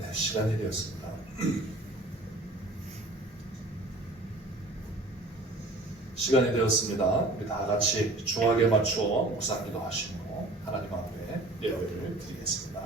네, 시간이 되었습니다. 시간이 되었습니다. 우리 다 같이 중하게 맞추어 묵상기도 하시고 하나님 앞에 예배를 드리겠습니다.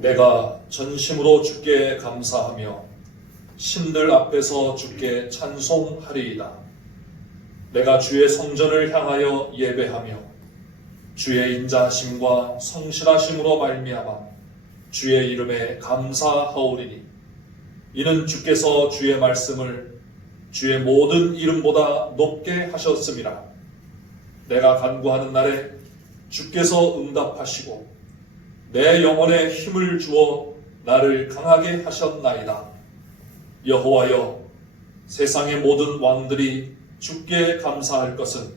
내가 전심으로 주께 감사하며 신들 앞에서 주께 찬송하리이다. 내가 주의 성전을 향하여 예배하며 주의 인자하심과 성실하심으로 말미암아 주의 이름에 감사하오리니 이는 주께서 주의 말씀을 주의 모든 이름보다 높게 하셨음이라. 내가 간구하는 날에 주께서 응답하시고 내 영혼에 힘을 주어 나를 강하게 하셨나이다. 여호와여, 세상의 모든 왕들이 주께 감사할 것은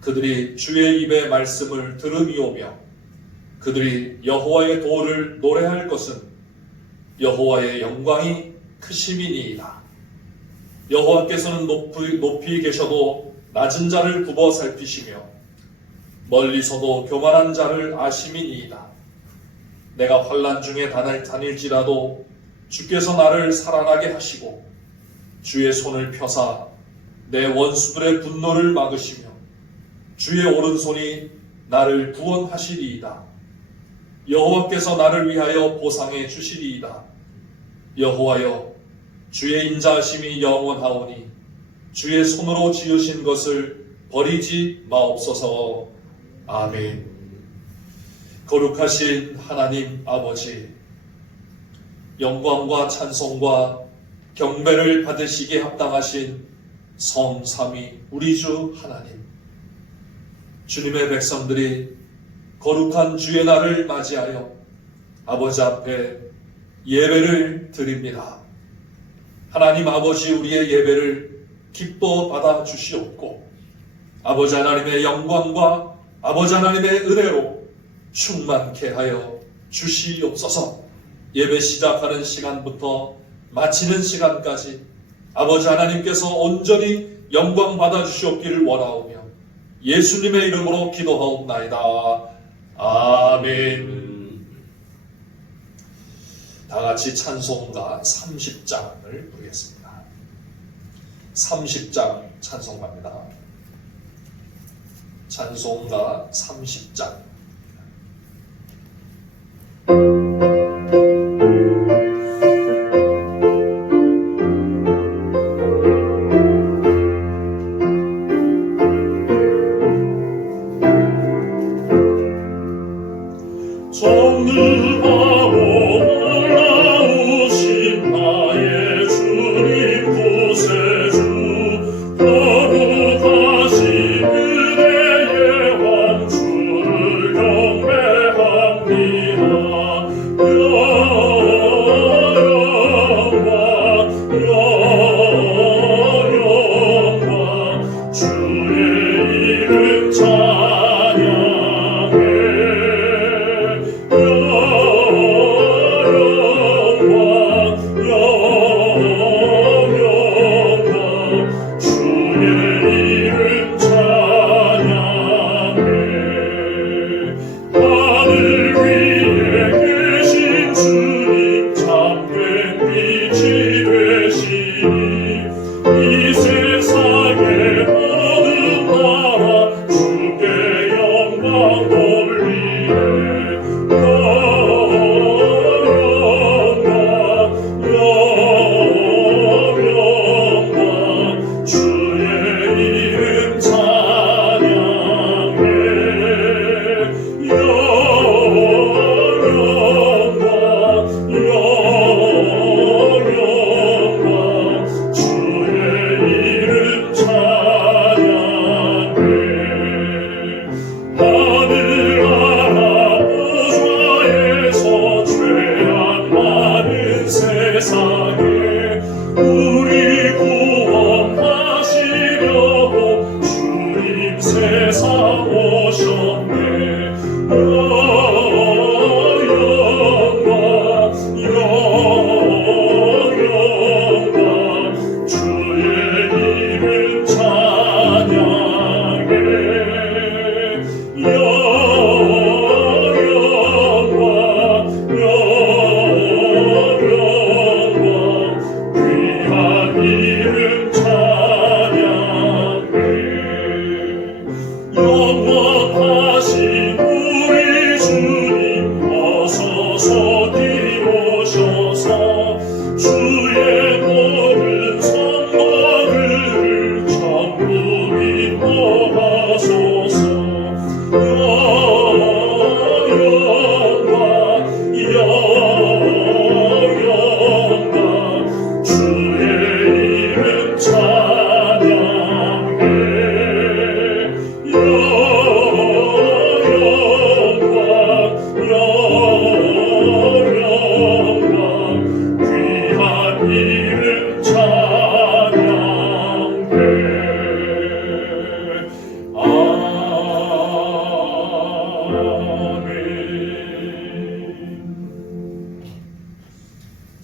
그들이 주의 입의 말씀을 들음이오며 그들이 여호와의 도를 노래할 것은 여호와의 영광이 크심이니이다. 여호와께서는 높이 계셔도 낮은 자를 굽어 살피시며 멀리서도 교만한 자를 아심이니이다. 내가 환난 중에 다닐지라도 주께서 나를 살아나게 하시고 주의 손을 펴사 내 원수들의 분노를 막으시며 주의 오른손이 나를 구원하시리이다. 여호와께서 나를 위하여 보상해 주시리이다. 여호와여, 주의 인자하심이 영원하오니 주의 손으로 지으신 것을 버리지 마옵소서. 아멘. 거룩하신 하나님 아버지, 영광과 찬송과 경배를 받으시기에 합당하신 성삼위 우리 주 하나님, 주님의 백성들이 거룩한 주의 날을 맞이하여 아버지 앞에 예배를 드립니다. 하나님 아버지, 우리의 예배를 기뻐 받아 주시옵고 아버지 하나님의 영광과 아버지 하나님의 은혜로 충만케 하여 주시옵소서. 예배 시작하는 시간부터 마치는 시간까지 아버지 하나님께서 온전히 영광 받아 주시옵기를 원하오며 예수님의 이름으로 기도하옵나이다. 아멘. 다 같이 찬송가 30장을 부르겠습니다. 30장 찬송가입니다. 찬송가 30장. 찬양해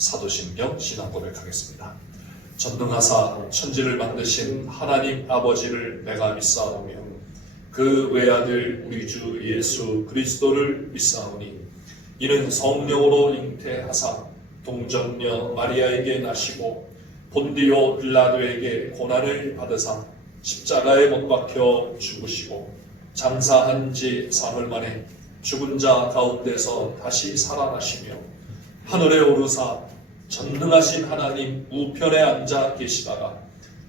사도신경 신앙 고백하겠습니다. 전능하사 천지를 만드신 하나님 아버지를 내가 믿사오며 그 외아들 우리 주 예수 그리스도를 믿사오니 이는 성령으로 잉태하사 동정녀 마리아에게 나시고 본디오 빌라도에게 고난을 받으사 십자가에 못 박혀 죽으시고 장사한 지 사흘 만에 죽은 자 가운데서 다시 살아나시며 하늘에 오르사 전능하신 하나님 우편에 앉아 계시다가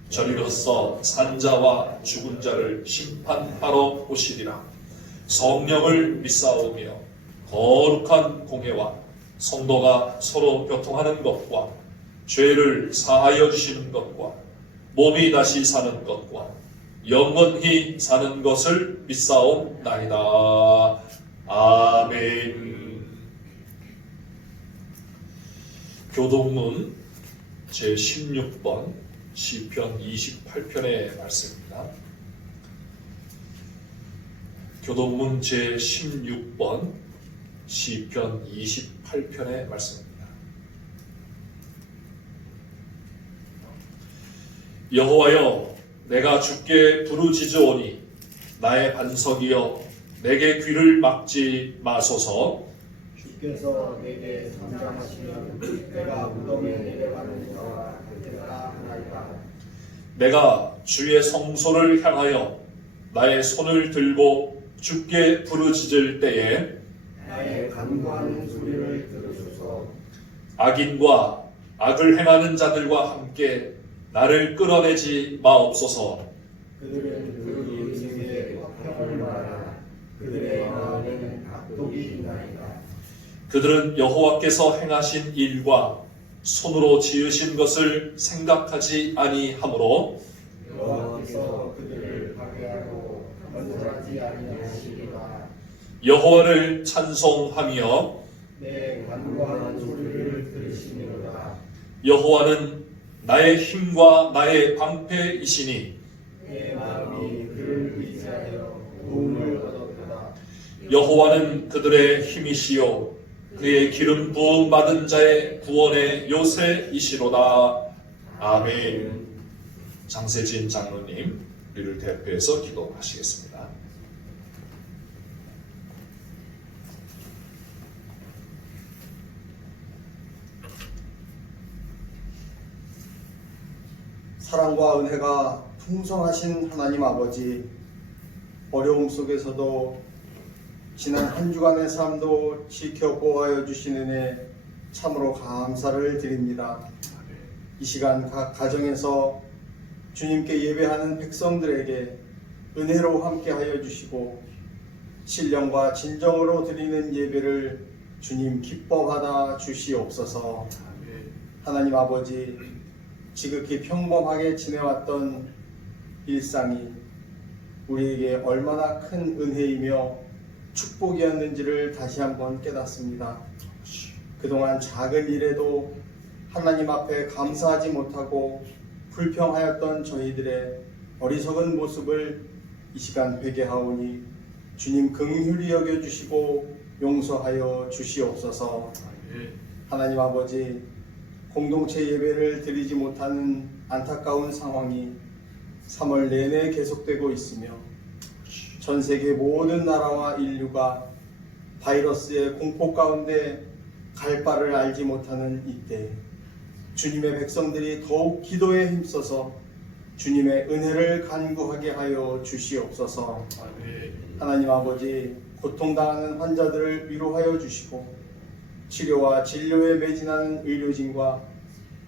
저리로서 산자와 죽은 자를 심판하러 오시리라. 성령을 믿사오며 거룩한 공회와 성도가 서로 교통하는 것과 죄를 사하여 주시는 것과 몸이 다시 사는 것과 영원히 사는 것을 믿사옵나이다. 아멘. 교동문 제16번 시편 28편의 말씀입니다. 교동문 제16번 시편 28편의 말씀입니다. 여호와여, 내가 주께 부르짖으오니 나의 반석이여 내게 귀를 막지 마소서. 주께서 내게 성장하시면 내가 무덤에 내려가는 자와 그때가 하나이다. 내가 주의 성소를 향하여 나의 손을 들고 주께 부르짖을 때에 나의 간구하는 소리를 들으소서. 악인과 악을 행하는 자들과 함께 나를 끌어내지 마옵소서. 그들은 그 인생의 화평을 말하나 그들의 마음에는 악독이 있나이다. 그들은 여호와께서 행하신 일과 손으로 지으신 것을 생각하지 아니하므로 여호와께서 그들을 파괴하고 건설하지 아니하시리라. 여호와를 찬송하며 내 간구하는 소리를 들으시니로다. 여호와는 나의 힘과 나의 방패이시니 내 마음이 그를 의지하여 도움을 얻었도다. 여호와는 그들의 힘이시요 그의 기름 부음 받은 자의 구원의 요새이시로다. 아멘. 장세진 장로님 우리를 대표해서 기도하시겠습니다. 사랑과 은혜가 풍성하신 하나님 아버지, 어려움 속에서도 지난 한 주간의 삶도 지켜 보호하여 주신 은혜 참으로 감사를 드립니다. 이 시간 각 가정에서 주님께 예배하는 백성들에게 은혜로 함께하여 주시고 신령과 진정으로 드리는 예배를 주님 기뻐받아 주시옵소서. 하나님 아버지, 지극히 평범하게 지내왔던 일상이 우리에게 얼마나 큰 은혜이며 축복이었는지를 다시 한번 깨닫습니다. 그동안 작은 일에도 하나님 앞에 감사하지 못하고 불평하였던 저희들의 어리석은 모습을 이 시간 회개하오니 주님 긍휼히 여겨주시고 용서하여 주시옵소서. 하나님 아버지, 공동체 예배를 드리지 못하는 안타까운 상황이 3월 내내 계속되고 있으며 전 세계 모든 나라와 인류가 바이러스의 공포 가운데 갈 바를 알지 못하는 이때 주님의 백성들이 더욱 기도에 힘써서 주님의 은혜를 간구하게 하여 주시옵소서. 하나님 아버지, 고통당하는 환자들을 위로하여 주시고 치료와 진료에 매진하는 의료진과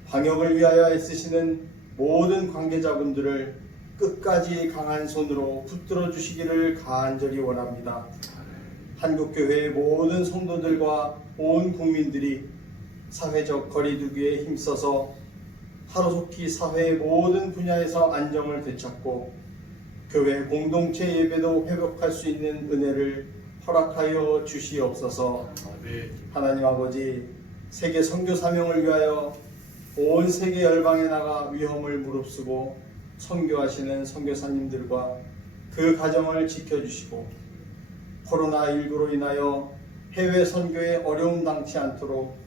방역을 위하여 애쓰시는 모든 관계자분들을 끝까지 강한 손으로 붙들어 주시기를 간절히 원합니다. 한국교회의 모든 성도들과 온 국민들이 사회적 거리두기에 힘써서 하루속히 사회의 모든 분야에서 안정을 되찾고 교회 공동체 예배도 회복할 수 있는 은혜를 허락하여 주시옵소서. 하나님 아버지, 세계 선교 사명을 위하여 온 세계 열방에 나가 위험을 무릅쓰고 선교하시는 선교사님들과 그 가정을 지켜주시고 코로나19로 인하여 해외 선교에 어려움 당치 않도록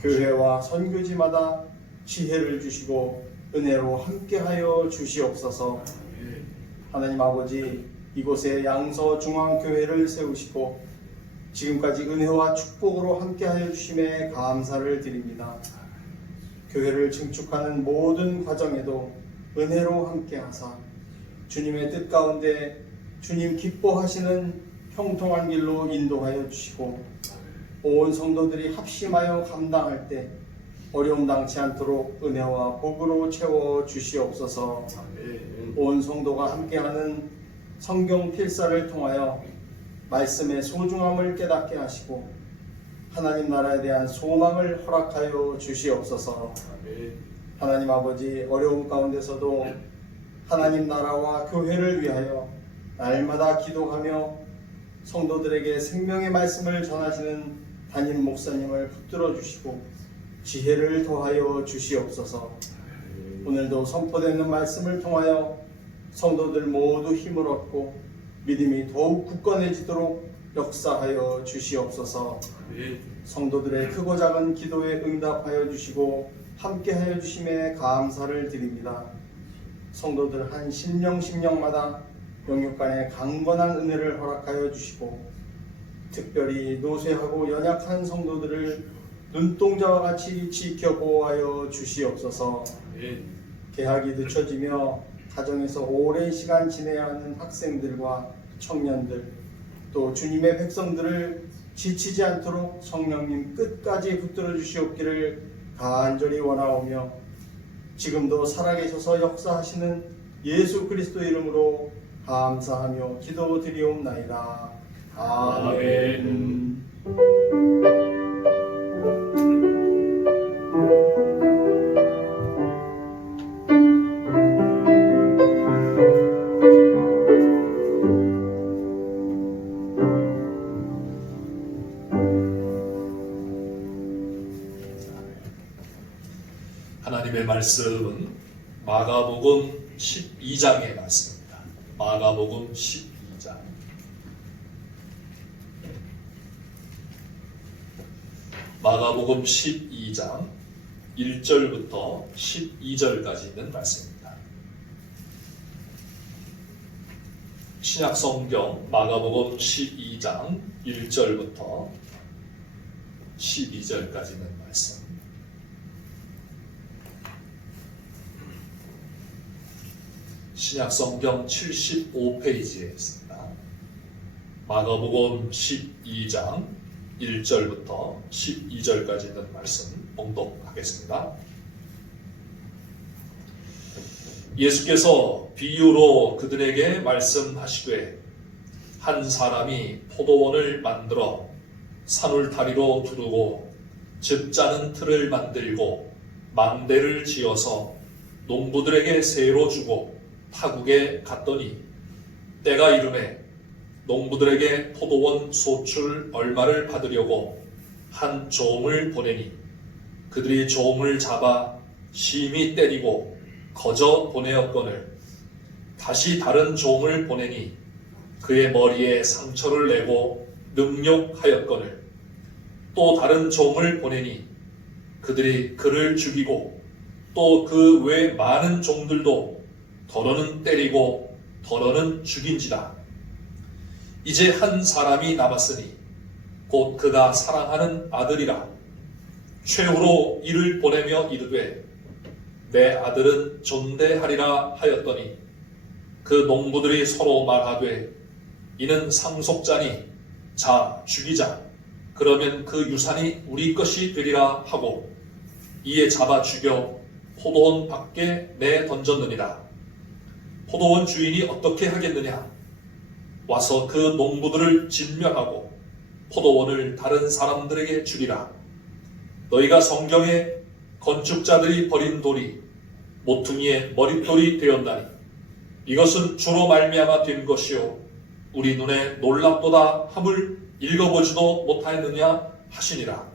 교회와 선교지마다 지혜를 주시고 은혜로 함께하여 주시옵소서. 하나님 아버지, 이곳에 양서중앙교회를 세우시고 지금까지 은혜와 축복으로 함께하여 주심에 감사를 드립니다. 교회를 증축하는 모든 과정에도 은혜로 함께하사 주님의 뜻 가운데 주님 기뻐하시는 형통한 길로 인도하여 주시고 온 성도들이 합심하여 감당할 때 어려움 당치 않도록 은혜와 복으로 채워 주시옵소서. 온 성도가 함께하는 성경 필사를 통하여 말씀의 소중함을 깨닫게 하시고 하나님 나라에 대한 소망을 허락하여 주시옵소서. 하나님 아버지, 어려움 가운데서도 하나님 나라와 교회를 위하여 날마다 기도하며 성도들에게 생명의 말씀을 전하시는 담임 목사님을 붙들어 주시고 지혜를 더하여 주시옵소서. 오늘도 선포되는 말씀을 통하여 성도들 모두 힘을 얻고 믿음이 더욱 굳건해지도록 역사하여 주시옵소서. 성도들의 크고 작은 기도에 응답하여 주시고 함께하여 주심에 감사를 드립니다. 성도들 한 심령마다 영육간의 강건한 은혜를 허락하여 주시고 특별히 노쇠하고 연약한 성도들을 눈동자와 같이 지켜보호하여 주시옵소서. 개학이 늦춰지며 가정에서 오랜 시간 지내야 하는 학생들과 청년들, 또 주님의 백성들을 지치지 않도록 성령님 끝까지 붙들어 주시옵기를 간절히 원하오며 지금도 살아계셔서 역사하시는 예수 그리스도 이름으로 감사하며 기도드리옵나이다. 아멘. 하나님의 말씀은 마가복음 12장의 말씀입니다. 마가복음 12장. 마가복음 12장 1절부터 12절까지 있는 말씀입니다. 신약성경 마가복음 12장 1절부터 12절까지 있는 말씀. 신약성경 75페이지에 있습니다. 마가복음 12장 1절부터 12절까지 있는 말씀 봉독하겠습니다. 예수께서 비유로 그들에게 말씀하시되 한 사람이 포도원을 만들어 산울타리로 두르고 즙 짜는 틀을 만들고 망대를 지어서 농부들에게 세로 주고 타국에 갔더니 때가 이르매 농부들에게 포도원 소출 얼마를 받으려고 한 종을 보내니 그들이 종을 잡아 심히 때리고 거저 보내었거늘 다시 다른 종을 보내니 그의 머리에 상처를 내고 능욕하였거늘 또 다른 종을 보내니 그들이 그를 죽이고 또 그 외 많은 종들도 더러는 때리고 더러는 죽인지라. 이제 한 사람이 남았으니 곧 그가 사랑하는 아들이라. 최후로 이를 보내며 이르되 내 아들은 존대하리라 하였더니 그 농부들이 서로 말하되 이는 상속자니 자 죽이자. 그러면 그 유산이 우리 것이 되리라 하고 이에 잡아 죽여 포도원 밖에 내던졌느니라. 포도원 주인이 어떻게 하겠느냐? 와서 그 농부들을 진멸하고 포도원을 다른 사람들에게 주리라. 너희가 성경에 건축자들이 버린 돌이 모퉁이의 머릿돌이 되었나니 이것은 주로 말미암아 된 것이요 우리 눈에 놀랍도다 함을 읽어보지도 못하였느냐 하시니라.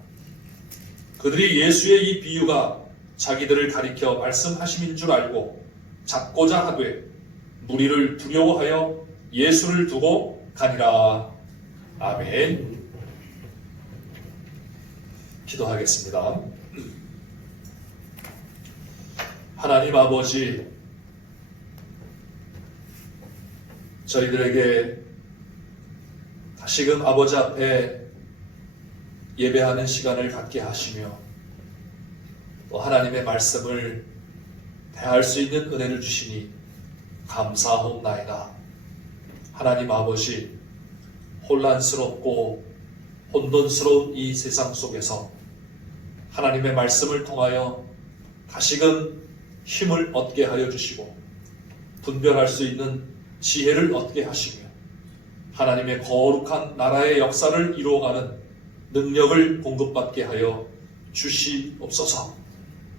그들이 예수의 이 비유가 자기들을 가리켜 말씀하심인 줄 알고 잡고자 하되 무리를 두려워하여 예수를 두고 가니라. 아멘. 기도하겠습니다. 하나님 아버지, 저희들에게 다시금 아버지 앞에 예배하는 시간을 갖게 하시며 또 하나님의 말씀을 대할 수 있는 은혜를 주시니 감사하옵나이다. 하나님 아버지, 혼란스럽고 혼돈스러운 이 세상 속에서 하나님의 말씀을 통하여 다시금 힘을 얻게 하여 주시고 분별할 수 있는 지혜를 얻게 하시며 하나님의 거룩한 나라의 역사를 이루어가는 능력을 공급받게 하여 주시옵소서.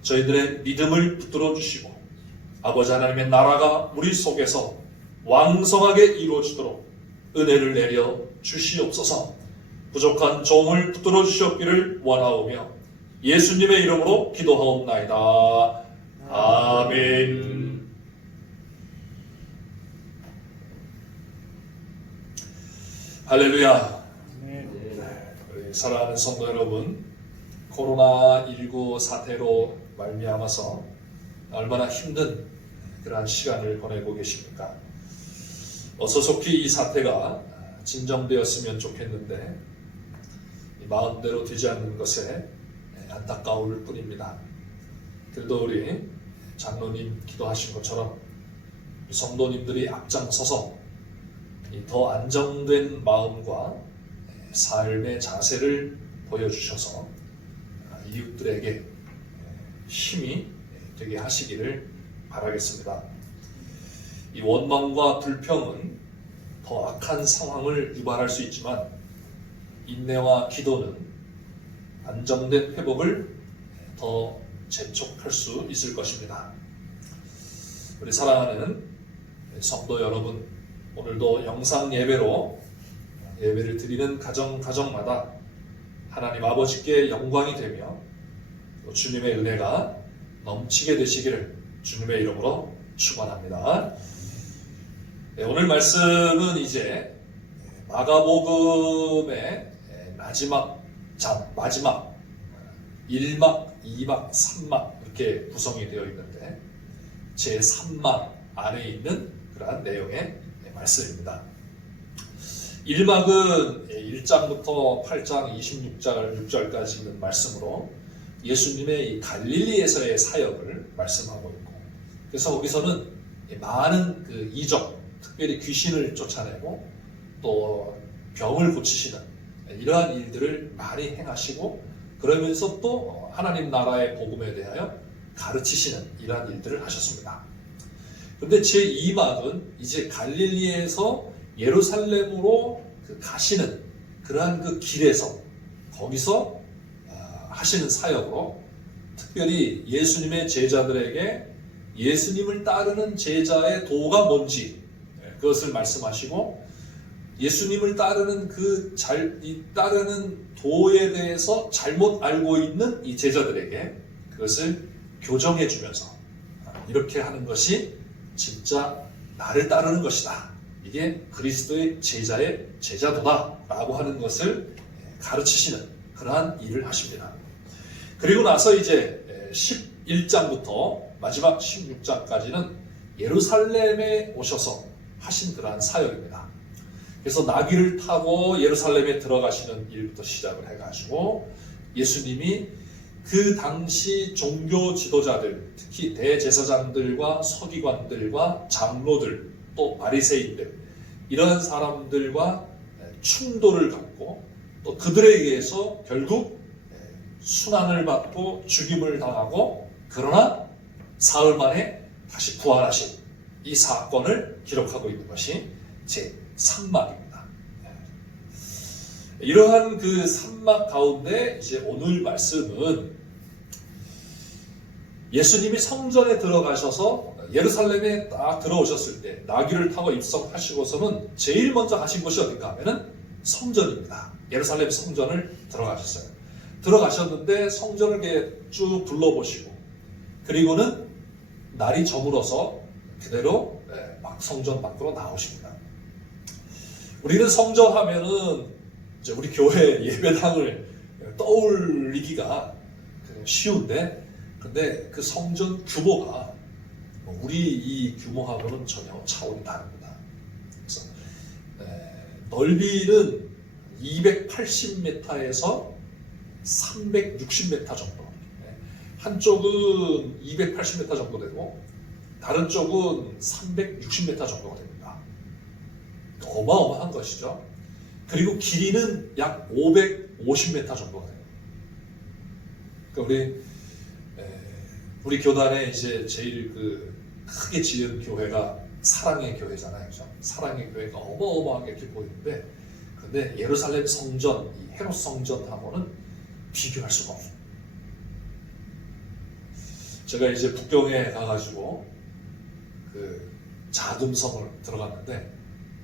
저희들의 믿음을 붙들어 주시고 아버지 하나님의 나라가 우리 속에서 왕성하게 이루어지도록 은혜를 내려 주시옵소서. 부족한 종을 붙들어 주시옵기를 원하오며 예수님의 이름으로 기도하옵나이다. 아멘. 할렐루야. 우리 사랑하는 성도 여러분, 코로나19 사태로 말미암아서 얼마나 힘든 그러한 시간을 보내고 계십니까? 어서속히 이 사태가 진정되었으면 좋겠는데 마음대로 되지 않는 것에 안타까울 뿐입니다. 그래도 우리 장로님 기도하신 것처럼 성도님들이 앞장서서 더 안정된 마음과 삶의 자세를 보여주셔서 이웃들에게 힘이 되게 하시기를 바라겠습니다. 이 원망과 불평은 더 악한 상황을 유발할 수 있지만 인내와 기도는 안정된 회복을 더 재촉할 수 있을 것입니다. 우리 사랑하는 성도 여러분, 오늘도 영상 예배로 예배를 드리는 가정마다 하나님 아버지께 영광이 되며 또 주님의 은혜가 넘치게 되시기를 주님의 이름으로 축원합니다. 오늘 말씀은 이제 마가복음의 마지막 1막, 2막, 3막 이렇게 구성이 되어 있는데 제 3막 안에 있는 그러한 내용의 말씀입니다. 1막은 1장부터 8장 26절까지 있는 말씀으로 예수님의 이 갈릴리에서의 사역을 말씀하고 있고, 그래서 거기서는 많은 그 이적, 특별히 귀신을 쫓아내고 또 병을 고치시는 이러한 일들을 많이 행하시고, 그러면서 또 하나님 나라의 복음에 대하여 가르치시는 이러한 일들을 하셨습니다. 그런데 제2막은 이제 갈릴리에서 예루살렘으로 가시는 그러한 그 길에서 거기서 하시는 사역으로, 특별히 예수님의 제자들에게 예수님을 따르는 제자의 도가 뭔지 그것을 말씀하시고, 예수님을 따르는 따르는 도에 대해서 잘못 알고 있는 이 제자들에게 그것을 교정해 주면서 이렇게 하는 것이 진짜 나를 따르는 것이다. 이게 그리스도의 제자의 제자도다라고 하는 것을 가르치시는 그러한 일을 하십니다. 그리고 나서 이제 11장부터 마지막 16장까지는 예루살렘에 오셔서 하신 그러한 사역입니다. 그래서 나귀를 타고 예루살렘에 들어가시는 일부터 시작을 해가지고 예수님이 그 당시 종교 지도자들, 특히 대제사장들과 서기관들과 장로들, 또 바리새인들, 이러한 사람들과 충돌을 갖고 또 그들에 의해서 결국 순환을 받고 죽임을 당하고, 그러나 사흘 만에 다시 부활하신 이 사건을 기록하고 있는 것이 제 3막입니다. 이러한 그 산막 가운데 이제 오늘 말씀은 예수님이 성전에 들어가셔서 예루살렘에 딱 들어오셨을 때 나귀를 타고 입성하시고서는 제일 먼저 가신 곳이 어딘가 하면은 성전입니다. 예루살렘 성전을 들어가셨어요. 들어가셨는데 성전을 이렇게 쭉 둘러보시고 그리고는 날이 저물어서 그대로 막 성전 밖으로 나오십니다. 우리는 성전 하면은 이제 우리 교회 예배당을 떠올리기가 쉬운데 근데 그 성전 규모가 우리 이 규모하고는 전혀 차원이 다릅니다. 그래서 넓이는 280m에서 360m 정도. 한쪽은 280m 정도 되고 다른 쪽은 360m 정도가 됩니다. 어마어마한 것이죠. 그리고 길이는 약 550m 정도가 돼요. 그러니까 우리 교단에 이제 제일 크게 지은 교회가 사랑의 교회잖아요. 그죠? 사랑의 교회가 어마어마하게 이렇게 보이는데 근데 예루살렘 성전, 이 헤롯 성전하고는 비교할 수가 없어요. 제가 이제 북경에 가가지고 그 자금성을 들어갔는데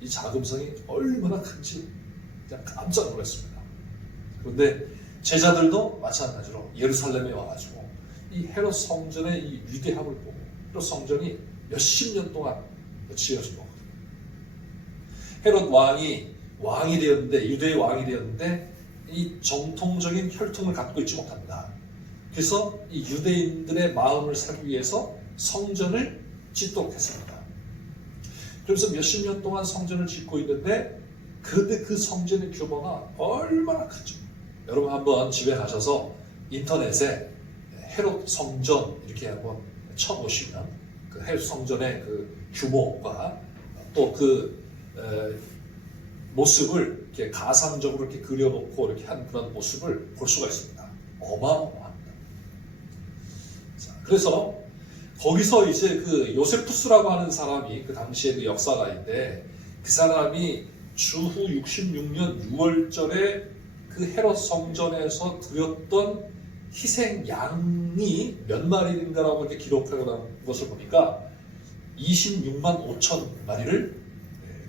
이 자금성이 얼마나 큰지 그냥 깜짝 놀랐습니다. 그런데 제자들도 마찬가지로 예루살렘에 와가지고 이 헤롯 성전의 이 위대함을 보고 헤롯 성전이 몇십 년 동안 지어진 거거든요. 헤롯 왕이 되었는데 유대의 왕이 되었는데 이 정통적인 혈통을 갖고 있지 못합니다. 그래서 이 유대인들의 마음을 사기 위해서 성전을 짓도록 했습니다. 그래서 몇십 년 동안 성전을 짓고 있는데 그런데 그 성전의 규모가 얼마나 큰지 여러분 한번 집에 가셔서 인터넷에 헤롯 성전 이렇게 한번 쳐보시면 그 헤롯 성전의 그 규모가 또 그 모습을 이렇게 가상적으로 이렇게 그려놓고 이렇게 한 그런 모습을 볼 수가 있습니다. 어마어마합니다. 자, 그래서 거기서 이제 그 요세푸스라고 하는 사람이 그 당시에 그 역사가인데 그 사람이 주후 66년 6월절에 그 헤롯 성전에서 드렸던 희생 양이 몇 마리인가라고 이렇게 기록하고 나온 것을 보니까 26만 5천 마리를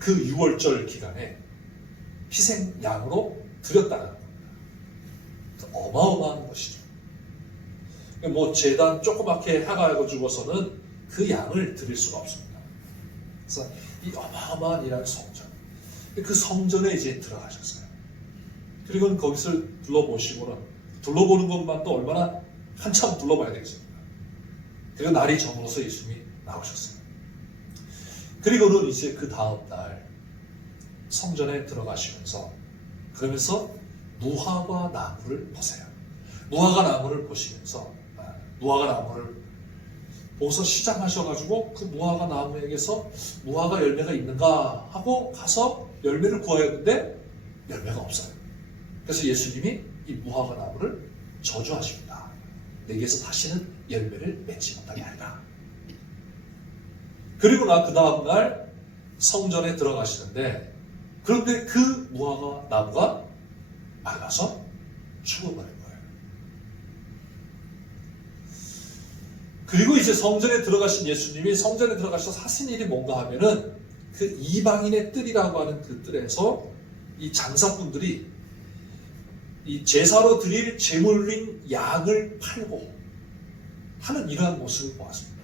그 6월절 기간에 희생 양으로 드렸다는 겁니다. 어마어마한 것이죠. 뭐 재단 조그맣게 해가지고서는 그 양을 드릴 수가 없습니다. 그래서 이 어마어마한 이란 성전, 그 성전에 이제 들어가셨어요. 그리고 거기서 둘러보는 것만도 얼마나 한참 둘러봐야 되겠습니까? 그리고 날이 저물어서 예수님이 나오셨어요. 그리고는 이제 그 다음 날 성전에 들어가시면서 그러면서 무화과 나무를 보세요. 무화과 나무를 보시면서 무화과 나무를 보고서 시장하셔가지고 그 무화과 나무에게서 무화과 열매가 있는가 하고 가서 열매를 구하였는데 열매가 없어요. 그래서 예수님이 이 무화과 나무를 저주하십니다. 내게서 다시는 열매를 맺지 못하게 하리라. 그리고 그 다음날 성전에 들어가시는데 그런데 그 무화과 나무가 말라서 죽어버린 거예요. 그리고 이제 성전에 들어가신 예수님이 성전에 들어가셔서 하신 일이 뭔가 하면은 그 이방인의 뜰이라고 하는 그 뜰에서 이 장사꾼들이 이 제사로 드릴 제물인 양을 팔고 하는 이러한 모습을 보았습니다.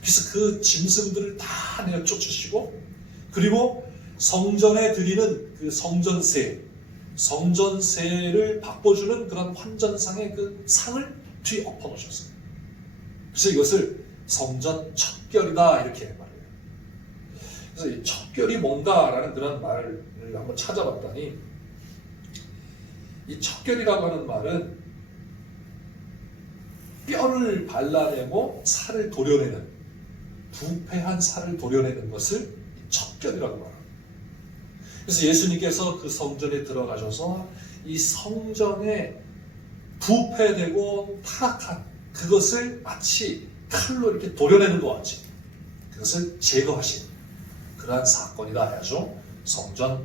그래서 그 짐승들을 다 내어 쫓으시고 그리고 성전에 드리는 그 성전세를 바꿔주는 그런 환전상의 그 상을 뒤에 엎어놓으셨어요. 그래서 이것을 성전 척결이다 이렇게 말해요. 그래서 이 척결이 뭔가라는 그런 말을 한번 찾아봤더니 이 척결이라고 하는 말은 뼈를 발라내고 살을 도려내는 부패한 살을 도려내는 것을 척결이라고 말합니다. 그래서 예수님께서 그 성전에 들어가셔서 이 성전에 부패되고 타락한 그것을 마치 칼로 이렇게 도려내는 것 같이 그것을 제거하신 그러한 사건이다 해야죠. 성전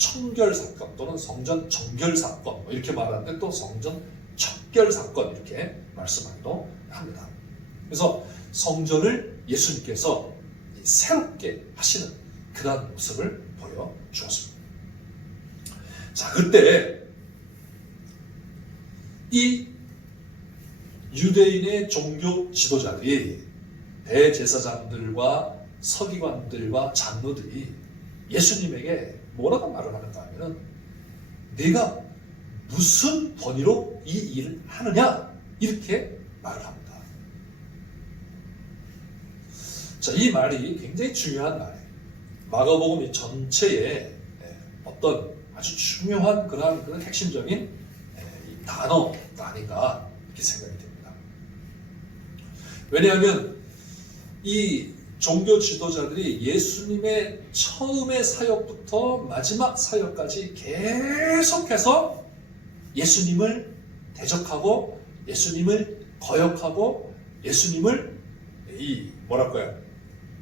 청결 사건 또는 성전 정결 사건 뭐 이렇게 말하는데 또 성전 척결 사건 이렇게 말씀하기도 합니다. 그래서 성전을 예수님께서 새롭게 하시는 그런 모습을 보여주었습니다. 자, 그때 이 유대인의 종교 지도자들이 대제사장들과 서기관들과 장로들이 예수님에게 뭐라고 말을 하는가 하면 네가 무슨 권위로 이 일을 하느냐 이렇게 말을 합니다. 자, 이 말이 굉장히 중요한 말이에요. 마가복음 이 전체에 어떤 아주 중요한 그런 핵심적인 단어가 아닌가 이렇게 생각이 됩니다. 왜냐하면 이 종교 지도자들이 예수님의 처음의 사역부터 마지막 사역까지 계속해서 예수님을 대적하고 예수님을 거역하고 예수님을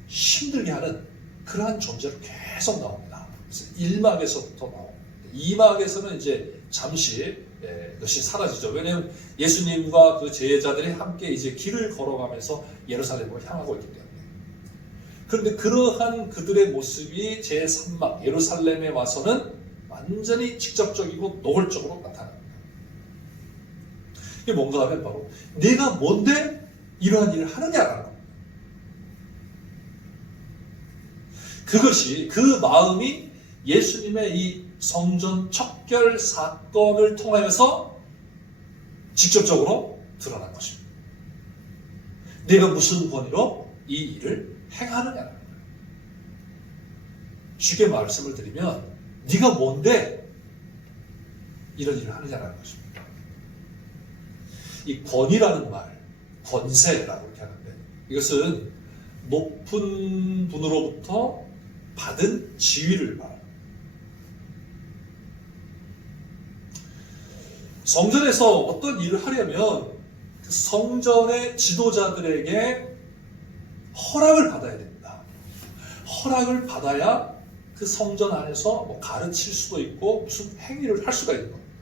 힘들게 하는 그러한 존재로 계속 나옵니다. 그래서 1막에서부터 나옵니다. 2막에서는 이제 잠시 그것이 사라지죠. 왜냐하면 예수님과 그 제자들이 함께 이제 길을 걸어가면서 예루살렘으로 향하고 있기 때문에. 그런데 그러한 그들의 모습이 제3막 예루살렘에 와서는 완전히 직접적이고 노골적으로 나타납니다. 이게 뭔가 하면 바로 내가 뭔데 이러한 일을 하느냐라는 겁니다. 그것이 그 마음이 예수님의 이 성전 척결 사건을 통하여서 직접적으로 드러난 것입니다. 내가 무슨 권위로 이 일을 행하느냐는 거예요. 쉽게 말씀을 드리면 네가 뭔데 이런 일을 하느냐는 것입니다. 이 권위라는 말, 권세라고 이렇게 하는데 이것은 높은 분으로부터 받은 지위를 말합니다. 성전에서 어떤 일을 하려면 그 성전의 지도자들에게 허락을 받아야 됩니다. 허락을 받아야 그 성전 안에서 뭐 가르칠 수도 있고 무슨 행위를 할 수가 있는 겁니다.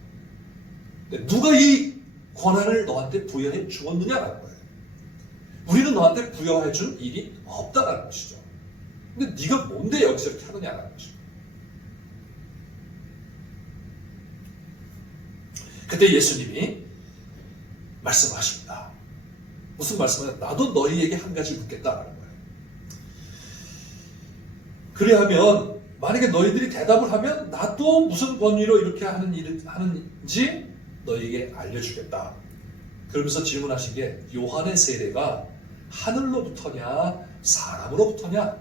근데 누가 이 권한을 너한테 부여해 주었느냐라는 거예요. 우리는 너한테 부여해 준 일이 없다라는 것이죠. 근데 네가 뭔데 여기서 이렇게 하느냐라는 것입니다. 그때 예수님이 말씀하십니다. 무슨 말씀이냐? 나도 너희에게 한 가지 묻겠다라는 거예요. 그래야면 만약에 너희들이 대답을 하면 나도 무슨 권위로 이렇게 하는 일을 하는지 너희에게 알려주겠다. 그러면서 질문하신 게 요한의 세례가 하늘로부터냐 사람으로부터냐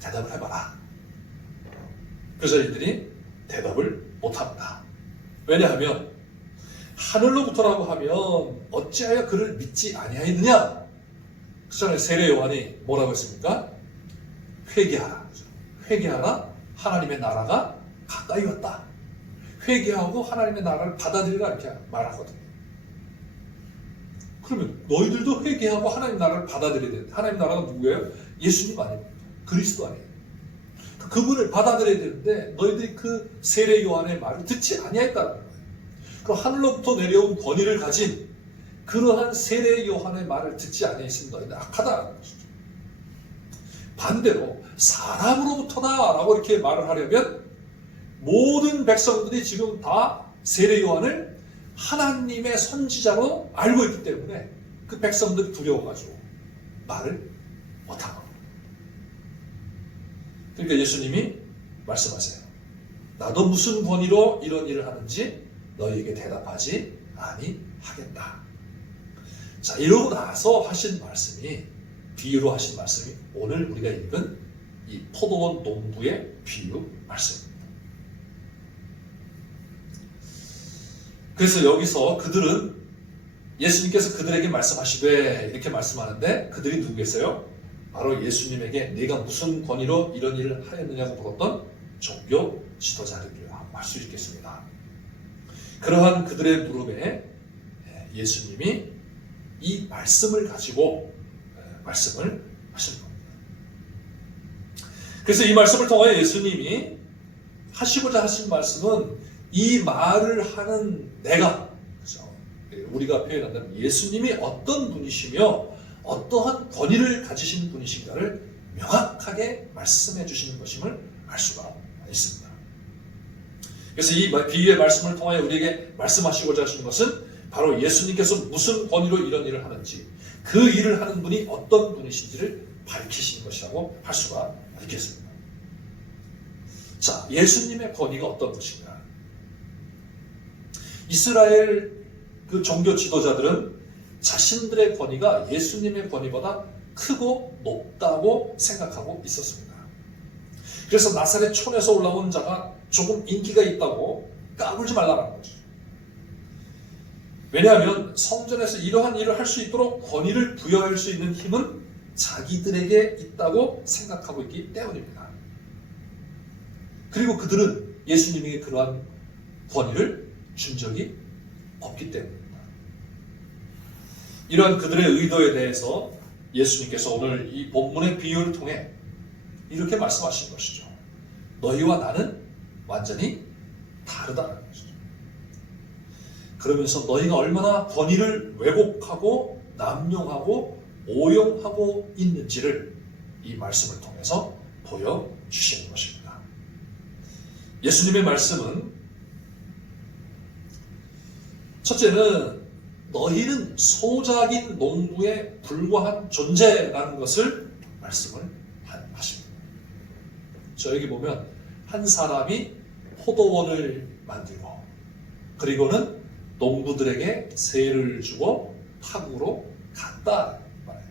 대답을 해봐라. 그래서 이들이 대답을 못합니다. 왜냐하면 하늘로부터라고 하면 어찌하여 그를 믿지 아니하였느냐? 그 전에 세례 요한이 뭐라고 했습니까? 회개하라. 회개하라. 하나님의 나라가 가까이 왔다. 회개하고 하나님의 나라를 받아들이라 이렇게 말하거든요. 그러면 너희들도 회개하고 하나님 나라를 받아들여야 되는데 하나님 나라가 누구예요? 예수님 아닙니까? 그리스도 아니에요. 그분을 받아들여야 되는데 너희들이 그 세례 요한의 말을 듣지 아니하였다는 거예요. 그럼 하늘로부터 내려온 권위를 가진 그러한 세례 요한의 말을 듣지 아니했으면 너희는 악하다는 것이죠. 반대로 사람으로부터다라고 이렇게 말을 하려면 모든 백성들이 지금 다 세례 요한을 하나님의 선지자로 알고 있기 때문에 그 백성들이 두려워가지고 말을 못한 겁니다. 그러니까 예수님이 말씀하세요. 나도 무슨 권위로 이런 일을 하는지 너희에게 대답하지 아니하겠다. 자, 이러고 나서 하신 말씀이 비유로 하신 말씀이 오늘 우리가 읽은 이 포도원 농부의 비유 말씀입니다. 그래서 여기서 그들은 예수님께서 그들에게 말씀하시되 이렇게 말씀하는데 그들이 누구겠어요? 바로 예수님에게 네가 무슨 권위로 이런 일을 하였느냐고 물었던 종교 지도자들이라고 할 수 있겠습니다. 그러한 그들의 물음에 예수님이 이 말씀을 가지고 말씀을 하시는 겁니다. 그래서 이 말씀을 통하여 예수님이 하시고자 하신 말씀은 이 말을 하는 내가, 그죠? 우리가 표현한다면 예수님이 어떤 분이시며 어떠한 권위를 가지신 분이신가를 명확하게 말씀해 주시는 것임을 알 수가 있습니다. 그래서 이 비유의 말씀을 통하여 우리에게 말씀하시고자 하시는 것은 바로 예수님께서 무슨 권위로 이런 일을 하는지, 그 일을 하는 분이 어떤 분이신지를 밝히시는 것이라고 할 수가 있겠습니다. 자, 예수님의 권위가 어떤 것인가? 이스라엘 그 종교 지도자들은 자신들의 권위가 예수님의 권위보다 크고 높다고 생각하고 있었습니다. 그래서 나사렛 촌에서 올라온 자가 조금 인기가 있다고 까불지 말라는 거죠. 왜냐하면 성전에서 이러한 일을 할 수 있도록 권위를 부여할 수 있는 힘은 자기들에게 있다고 생각하고 있기 때문입니다. 그리고 그들은 예수님에게 그러한 권위를 준 적이 없기 때문입니다. 이러한 그들의 의도에 대해서 예수님께서 오늘 이 본문의 비유를 통해 이렇게 말씀하신 것이죠. 너희와 나는 완전히 다르다는 것이죠. 그러면서 너희가 얼마나 권위를 왜곡하고 남용하고 오용하고 있는지를 이 말씀을 통해서 보여주시는 것입니다. 예수님의 말씀은 첫째는 너희는 소작인 농부에 불과한 존재라는 것을 말씀을 하십니다. 저에게 보면 한 사람이 포도원을 만들고 그리고는 농부들에게 세를 주고 파국으로 갔다 말해요.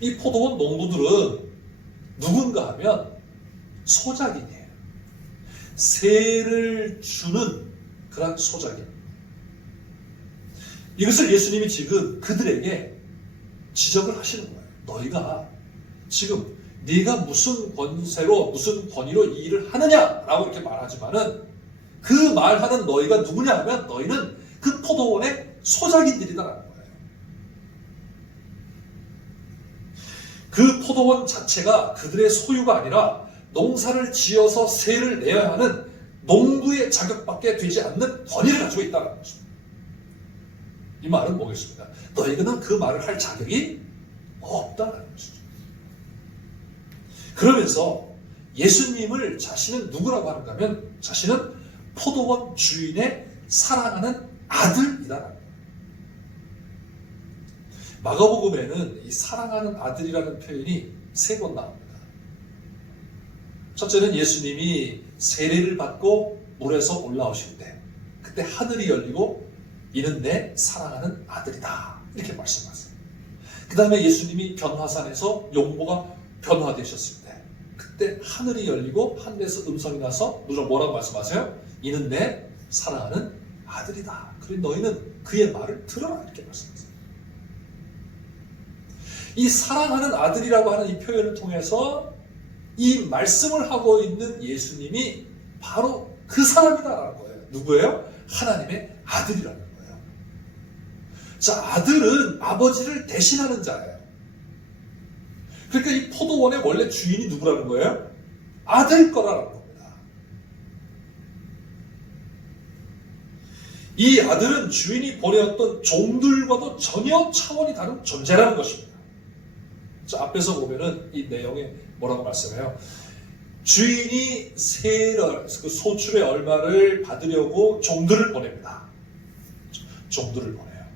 이 포도원 농부들은 누군가 하면 소작인이에요. 세를 주는 그런 소작인. 이것을 예수님이 지금 그들에게 지적을 하시는 거예요. 너희가 지금 네가 무슨 권세로 무슨 권위로 이 일을 하느냐라고 이렇게 말하지만은 그 말하는 너희가 누구냐 하면 너희는 그 포도원의 소작인들이다라는 거예요. 그 포도원 자체가 그들의 소유가 아니라 농사를 지어서 세를 내야 하는 농부의 자격밖에 되지 않는 권위를 가지고 있다는 것입니다. 이 말은 뭐겠습니까? 너희는 그 말을 할 자격이 없다는 것이죠. 그러면서 예수님을 자신은 누구라고 하는가 하면 자신은 포도원 주인의 사랑하는 아들이다라는 거예요. 마가복음에는 이 사랑하는 아들이라는 표현이 3번 나옵니다. 첫째는 예수님이 세례를 받고 물에서 올라오실 때 그때 하늘이 열리고 이는 내 사랑하는 아들이다 이렇게 말씀하세요. 그 다음에 예수님이 변화산에서 용모가 변화되셨을 때 그때 하늘이 열리고 하늘에서 음성이 나서 뭐라고 말씀하세요? 이는 내 사랑하는 아들이다. 그리고 너희는 그의 말을 들어라 이렇게 말씀하세요. 이 사랑하는 아들이라고 하는 이 표현을 통해서 이 말씀을 하고 있는 예수님이 바로 그 사람이다라는 거예요. 누구예요? 하나님의 아들이라는 거예요. 자, 아들은 아버지를 대신하는 자예요. 그러니까 이 포도원의 원래 주인이 누구라는 거예요? 아들 거라는 겁니다. 이 아들은 주인이 보내었던 종들과도 전혀 차원이 다른 존재라는 것입니다. 자, 앞에서 보면은 이 내용에 뭐라고 말씀해요? 주인이 그 소출의 얼마를 받으려고 종들을 보냅니다. 종들을 보내요.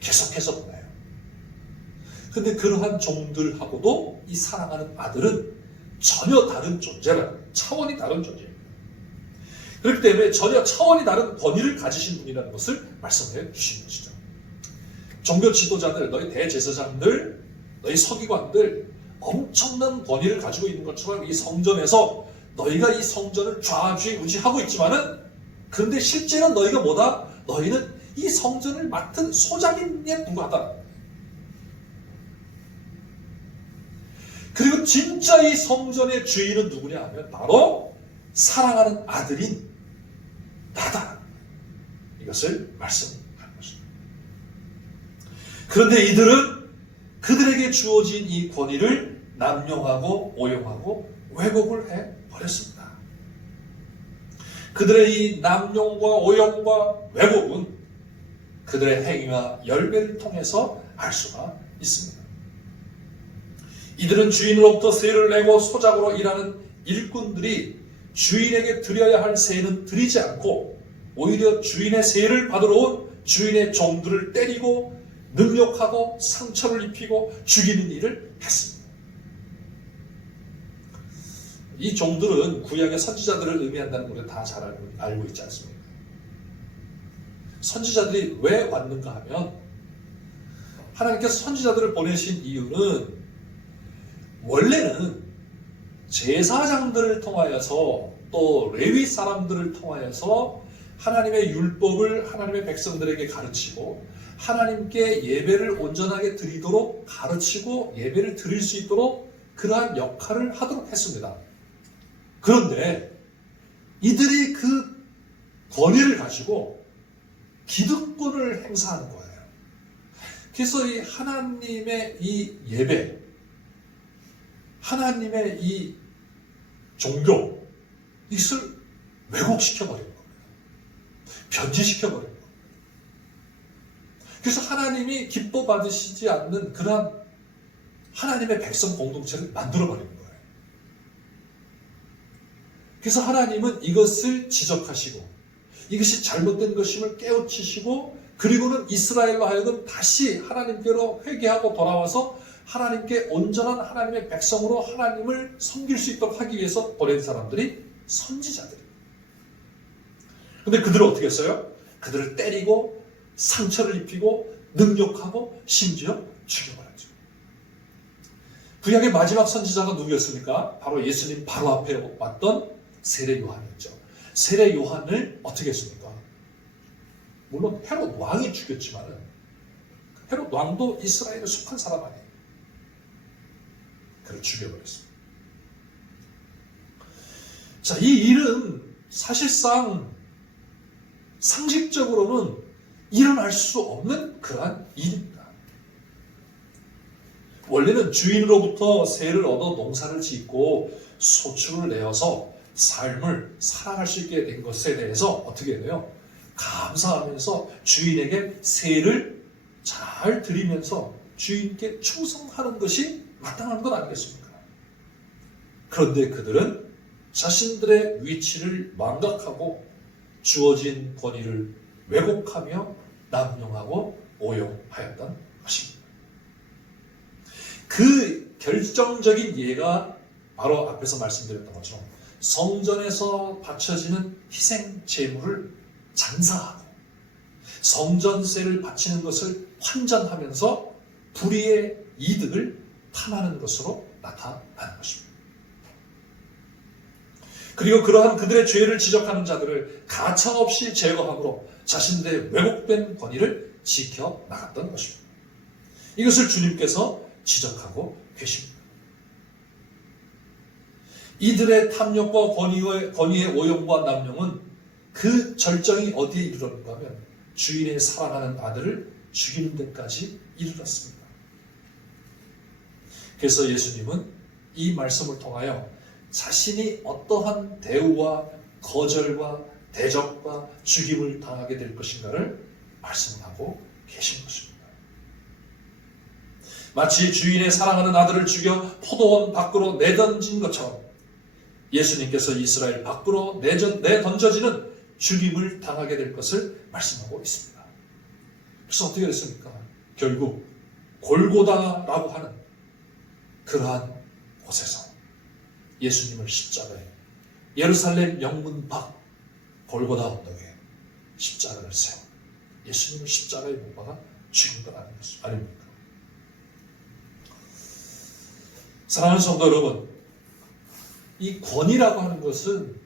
계속해서 보내요. 근데 그러한 종들하고도 이 사랑하는 아들은 전혀 다른 존재라는 거예요. 차원이 다른 존재입니다. 그렇기 때문에 전혀 차원이 다른 권위를 가지신 분이라는 것을 말씀해 주신 것이죠. 종교 지도자들, 너희 대제사장들, 너희 서기관들 엄청난 권위를 가지고 있는 것처럼 이 성전에서 너희가 이 성전을 좌지우지하고 있지만은 그런데 실제는 너희가 뭐다? 너희는 이 성전을 맡은 소작인에 불과하다. 그리고 진짜 이 성전의 주인은 누구냐 하면 바로 사랑하는 아들인 나다. 이것을 말씀하는 것입니다. 그런데 이들은 그들에게 주어진 이 권위를 남용하고 오용하고 왜곡을 해버렸습니다. 그들의 이 남용과 오용과 왜곡은 그들의 행위와 열매를 통해서 알 수가 있습니다. 이들은 주인으로부터 세를 내고 소작으로 일하는 일꾼들이 주인에게 드려야 할 세는 드리지 않고 오히려 주인의 세를 받으러 온 주인의 종들을 때리고 능욕하고 상처를 입히고 죽이는 일을 했습니다. 이 종들은 구약의 선지자들을 의미한다는 걸 다 잘 알고 있지 않습니까? 선지자들이 왜 왔는가 하면 하나님께서 선지자들을 보내신 이유는 원래는 제사장들을 통하여서 또 레위 사람들을 통하여서 하나님의 율법을 하나님의 백성들에게 가르치고 하나님께 예배를 온전하게 드리도록 가르치고 예배를 드릴 수 있도록 그러한 역할을 하도록 했습니다. 그런데 이들이 그 권위를 가지고 기득권을 행사하는 거예요. 그래서 이 하나님의 이 예배, 하나님의 이 종교, 이것을 왜곡시켜버린 겁니다. 변질시켜버린 겁니다. 그래서 하나님이 기뻐 받으시지 않는 그러한 하나님의 백성 공동체를 만들어버린 거예요. 그래서 하나님은 이것을 지적하시고 이것이 잘못된 것임을 깨우치시고 그리고는 이스라엘로 하여금 다시 하나님께로 회개하고 돌아와서 하나님께 온전한 하나님의 백성으로 하나님을 섬길 수 있도록 하기 위해서 보낸 사람들이 선지자들입니다. 근데 그들은 어떻게 했어요? 그들을 때리고 상처를 입히고 능욕하고 심지어 죽여버렸죠. 구약의 마지막 선지자가 누구였습니까? 바로 예수님 바로 앞에 왔던 세례 요한이었죠. 세례 요한을 어떻게 했습니까? 물론 헤롯 왕이 죽였지만 헤롯 왕도 이스라엘에 속한 사람 아니에요. 그를 죽여버렸습니다. 자, 이 일은 사실상 상식적으로는 일어날 수 없는 그러한 일입니다. 원래는 주인으로부터 세를 얻어 농사를 짓고 소출을 내어서 삶을 살아갈 수 있게 된 것에 대해서 어떻게 해요? 감사하면서 주인에게 세를 잘 드리면서 주인께 충성하는 것이 마땅한 것 아니겠습니까? 그런데 그들은 자신들의 위치를 망각하고 주어진 권위를 왜곡하며 남용하고 오용하였던 것입니다. 그 결정적인 예가 바로 앞에서 말씀드렸던 것처럼 성전에서 바쳐지는 희생 제물을 장사하고 성전세를 바치는 것을 환전하면서 불의의 이득을 탐하는 것으로 나타나는 것입니다. 그리고 그러한 그들의 죄를 지적하는 자들을 가차없이 제거함으로 자신들의 왜곡된 권위를 지켜나갔던 것입니다. 이것을 주님께서 지적하고 계십니다. 이들의 탐욕과 권위의 오용과 남용은 그 절정이 어디에 이르렀는가 하면 주인의 사랑하는 아들을 죽이는 데까지 이르렀습니다. 그래서 예수님은 이 말씀을 통하여 자신이 어떠한 대우와 거절과 대적과 죽임을 당하게 될 것인가를 말씀하고 계신 것입니다. 마치 주인의 사랑하는 아들을 죽여 포도원 밖으로 내던진 것처럼 예수님께서 이스라엘 밖으로 내던져지는 죽임을 당하게 될 것을 말씀하고 있습니다. 그래서 어떻게 됐습니까? 결국 골고다라고 하는 그러한 곳에서 예수님을 십자가에 예루살렘 영문 밖 골고다 언덕에 십자가를 세워 예수님을 십자가에 못 박아 죽인 건 아닙니까? 사랑하는 성도 여러분, 이 권위라고 하는 것은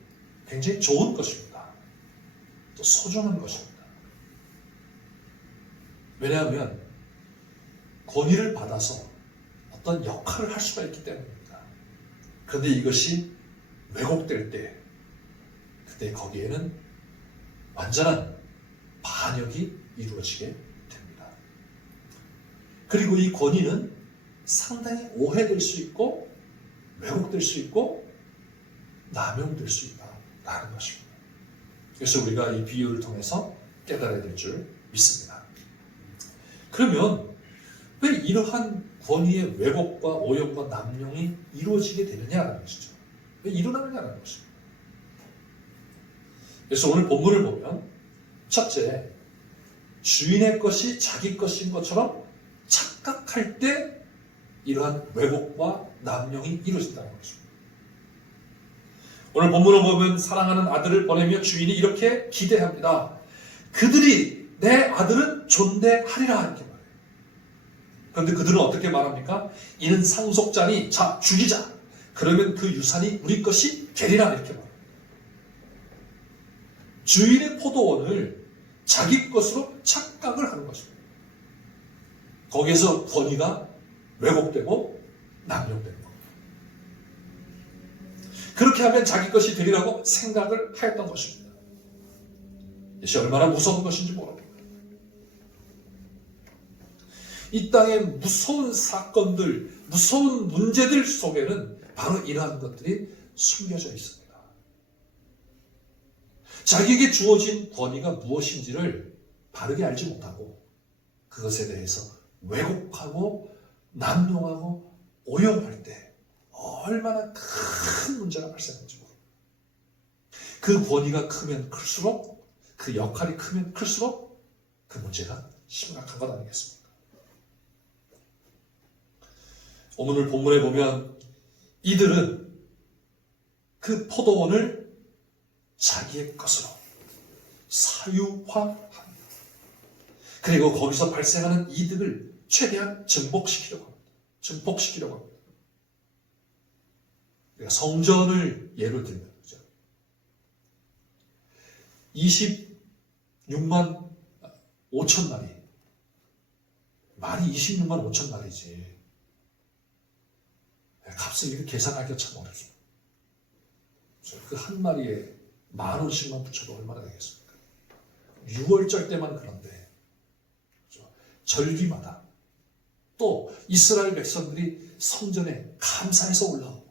굉장히 좋은 것입니다. 또 소중한 것입니다. 왜냐하면 권위를 받아서 어떤 역할을 할 수가 있기 때문입니다. 그런데 이것이 왜곡될 때 그때 거기에는 완전한 반역이 이루어지게 됩니다. 그리고 이 권위는 상당히 오해될 수 있고 왜곡될 수 있고 남용될 수 있다라는 것입니다. 그래서 우리가 이 비유를 통해서 깨달아야 될 줄 믿습니다. 그러면 왜 이러한 권위의 왜곡과 오용과 남용이 이루어지게 되느냐라는 것이죠. 왜 일어나느냐라는 것입니다. 그래서 오늘 본문을 보면 첫째, 주인의 것이 자기 것인 것처럼 착각할 때 이러한 왜곡과 남용이 이루어진다는 것입니다. 오늘 본문을 보면 사랑하는 아들을 보내며 주인이 이렇게 기대합니다. 그들이 내 아들은 존대하리라 이렇게 말해요. 그런데 그들은 어떻게 말합니까? 이는 상속자니 자 죽이자. 그러면 그 유산이 우리 것이 되리라 이렇게 말해요. 주인의 포도원을 자기 것으로 착각을 하는 것입니다. 거기에서 권위가 왜곡되고 남용되는 겁니다. 그렇게 하면 자기 것이 되리라고 생각을 하였던 것입니다. 이것이 얼마나 무서운 것인지 모릅니다. 이 땅의 무서운 사건들, 무서운 문제들 속에는 바로 이러한 것들이 숨겨져 있습니다. 자기에게 주어진 권위가 무엇인지를 바르게 알지 못하고 그것에 대해서 왜곡하고 남용하고 오용할 때 얼마나 큰 문제가 발생하는지 모릅니다. 그 권위가 크면 클수록, 그 역할이 크면 클수록 그 문제가 심각한 것 아니겠습니까? 오늘 본문에 보면 이들은 그 포도원을 자기의 것으로 사유화합니다. 그리고 거기서 발생하는 이득을 최대한 증폭시키려고 합니다. 증폭시키려고 합니다. 그러니까 성전을 예로 들면 26만 5천 마리. 말이 26만 5천 마리지. 값을 이렇게 계산하기가 참 어렵습니다. 그 한 마리에 10,000원씩만 붙여도 얼마나 되겠습니까? 6월절 때만 그런데 절기마다 또 이스라엘 백성들이 성전에 감사해서 올라오고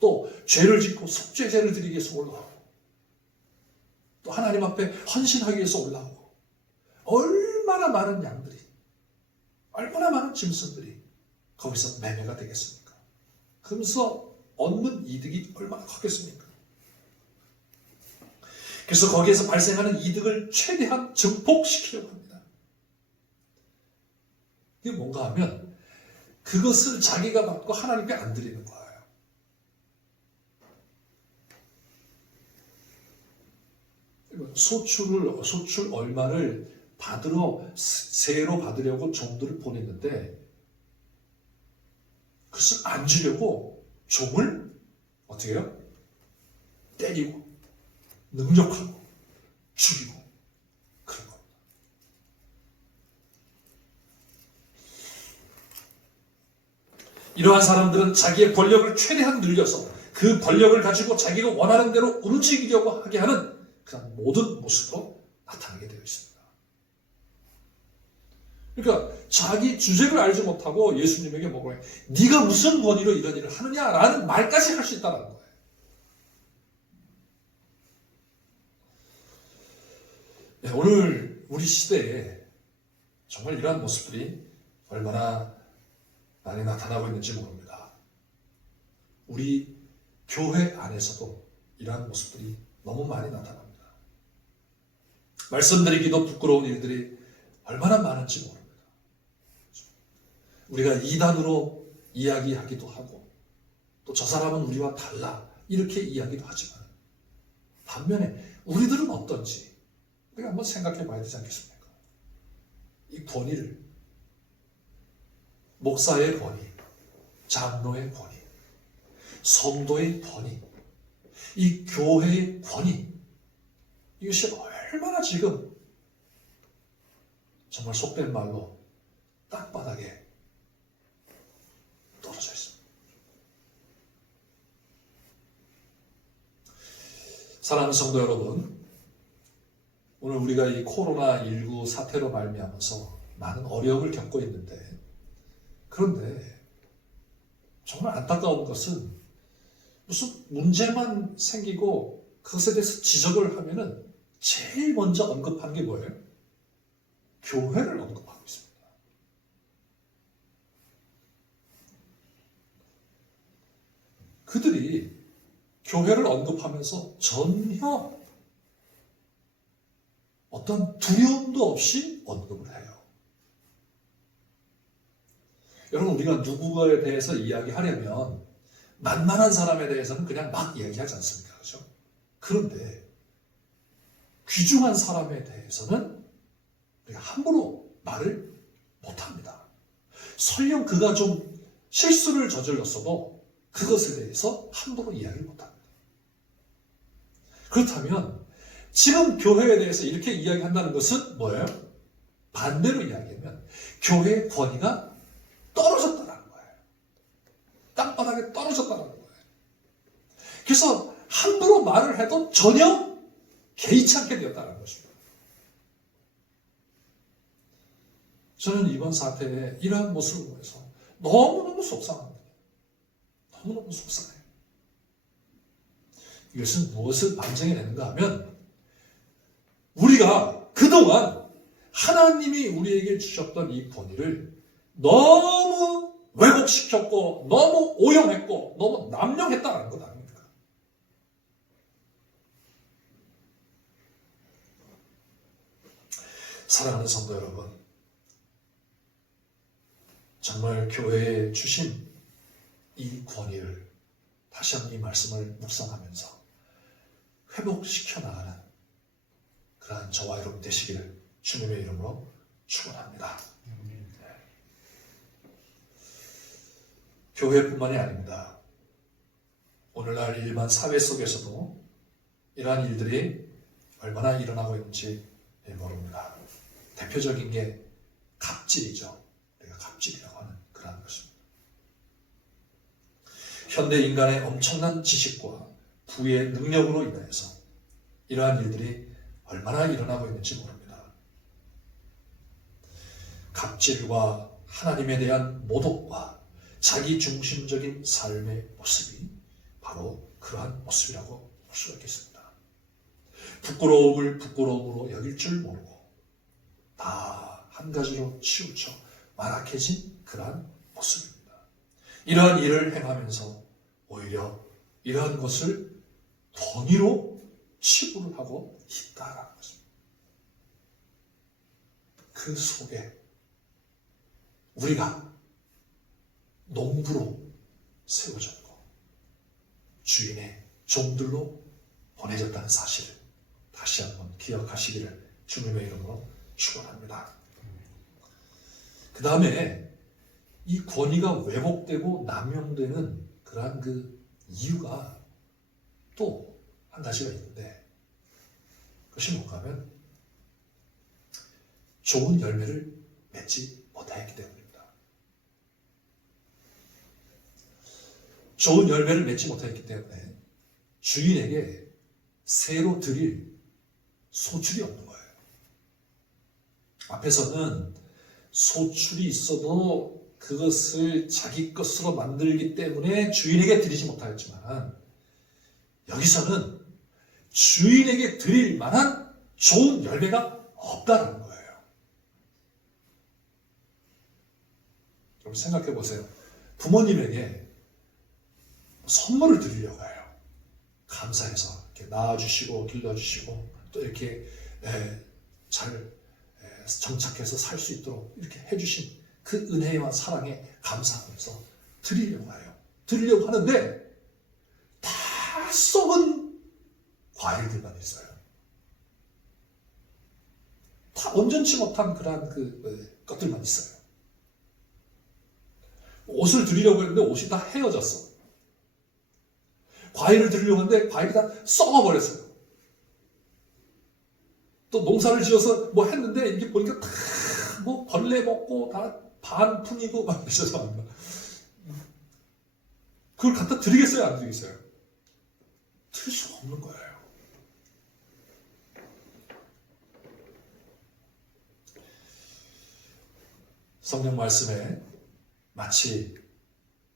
또 죄를 짓고 속죄제를 드리기 위해서 올라오고 또 하나님 앞에 헌신하기 위해서 올라오고 얼마나 많은 양들이 얼마나 많은 짐승들이 거기서 매매가 되겠습니까? 그러면서 얻는 이득이 얼마나 컸겠습니까? 그래서 거기에서 발생하는 이득을 최대한 증폭시키려고 합니다. 이게 뭔가 하면 그것을 자기가 받고 하나님께 안 드리는 거예요. 소출 얼마를 받으러 세로 받으려고 종들을 보냈는데 그것을 안 주려고 종을 어떻게 해요? 때리고 능력하고 죽이고 그런 겁니다. 이러한 사람들은 자기의 권력을 최대한 늘려서 그 권력을 가지고 자기가 원하는 대로 움직이려고 하게 하는 그런 모든 모습으로 나타나게 되어 있습니다. 그러니까 자기 주제를 알지 못하고 예수님에게 뭐라고 해요? 네가 무슨 권위로 이런 일을 하느냐라는 말까지 할 수 있다는 거예요. 네, 오늘 우리 시대에 정말 이러한 모습들이 얼마나 많이 나타나고 있는지 모릅니다. 우리 교회 안에서도 이러한 모습들이 너무 많이 나타납니다. 말씀드리기도 부끄러운 일들이 얼마나 많은지 모릅니다. 우리가 이단으로 이야기하기도 하고 또 저 사람은 우리와 달라 이렇게 이야기도 하지만 반면에 우리들은 어떤지 우리가 한번 생각해 봐야 되지 않겠습니까? 이 권위를 목사의 권위, 장로의 권위, 성도의 권위, 이 교회의 권위 이것이 얼마나 지금 정말 속된 말로 땅바닥에 떨어져 있습니다. 사랑하는 성도 여러분, 오늘 우리가 이 코로나19 사태로 말미암아서 많은 어려움을 겪고 있는데 그런데 정말 안타까운 것은 무슨 문제만 생기고 그것에 대해서 지적을 하면은 제일 먼저 언급하는 게 뭐예요? 교회를 언급하고 있습니다. 그들이 교회를 언급하면서 전혀 어떤 두려움도 없이 언급을 해요. 여러분, 우리가 누구에 대해서 이야기하려면 만만한 사람에 대해서는 그냥 막 이야기하지 않습니까? 그렇죠? 그런데 귀중한 사람에 대해서는 우리가 함부로 말을 못합니다. 설령 그가 좀 실수를 저질렀어도 그것에 대해서 함부로 이야기를 못합니다. 그렇다면 지금 교회에 대해서 이렇게 이야기한다는 것은 뭐예요? 반대로 이야기하면 교회의 권위가 떨어졌다는 거예요. 땅바닥에 떨어졌다는 거예요. 그래서 함부로 말을 해도 전혀 개의치 않게 되었다는 것입니다. 저는 이번 사태에 이러한 모습을 보면서 너무너무 속상합니다. 너무너무 속상해요. 이것은 무엇을 반증해내는가 하면 우리가 그동안 하나님이 우리에게 주셨던 이 권위를 너무 왜곡시켰고 너무 오용했고 너무 남용했다는 것 아닙니까? 사랑하는 성도 여러분, 정말 교회에 주신 이 권위를 다시 한번 이 말씀을 묵상하면서 회복시켜 나가는 그러한 저와 여러분 되시기를 주님의 이름으로 축원합니다. 교회뿐만이 아닙니다. 오늘날 일반 사회 속에서도 이러한 일들이 얼마나 일어나고 있는지 모릅니다. 대표적인 게 갑질이죠. 우리가 갑질이라고 하는 그러한 것입니다. 현대 인간의 엄청난 지식과 부의 능력으로 인해서 이러한 일들이 얼마나 일어나고 있는지 모릅니다. 갑질과 하나님에 대한 모독과 자기 중심적인 삶의 모습이 바로 그러한 모습이라고 볼 수가 있겠습니다. 부끄러움을 부끄러움으로 여길 줄 모르고 다 한 가지로 치우쳐 만악해진 그러한 모습입니다. 이러한 일을 행하면서 오히려 이러한 것을 권위로 치부를 하고 있다라는 것입니다. 그 속에 우리가 농부로 세워졌고 주인의 종들로 보내졌다는 사실을 다시 한번 기억하시기를 주님의 이름으로 축원합니다. 그 다음에 이 권위가 왜곡되고 남용되는 그러한 그 이유가 또 한 가지가 있는데 그것이 뭔가 하면 좋은 열매를 맺지 못하였기 때문입니다. 좋은 열매를 맺지 못하였기 때문에 주인에게 새로 드릴 소출이 없는 거예요. 앞에서는 소출이 있어도 그것을 자기 것으로 만들기 때문에 주인에게 드리지 못하였지만 여기서는 주인에게 드릴 만한 좋은 열매가 없다는 거예요. 여러분 생각해 보세요. 부모님에게 선물을 드리려고 해요. 감사해서 이렇게 낳아주시고 길러주시고 또 이렇게 잘 정착해서 살 수 있도록 이렇게 해주신 그 은혜와 사랑에 감사하면서 드리려고 해요. 드리려고 하는데 다 썩은 과일들만 있어요. 다 온전치 못한 그러한 것들만 있어요. 옷을 드리려고 했는데 옷이 다 헤어졌어. 과일을 드리려고 했는데 과일이 다 썩어버렸어요. 또 농사를 지어서 뭐 했는데 이게 보니까 다 뭐 벌레 먹고 다 반풍이고 막 죄송합니다. 그걸 갖다 드리겠어요? 안 드리겠어요? 드릴 수가 없는 거예요. 성경 말씀에 마치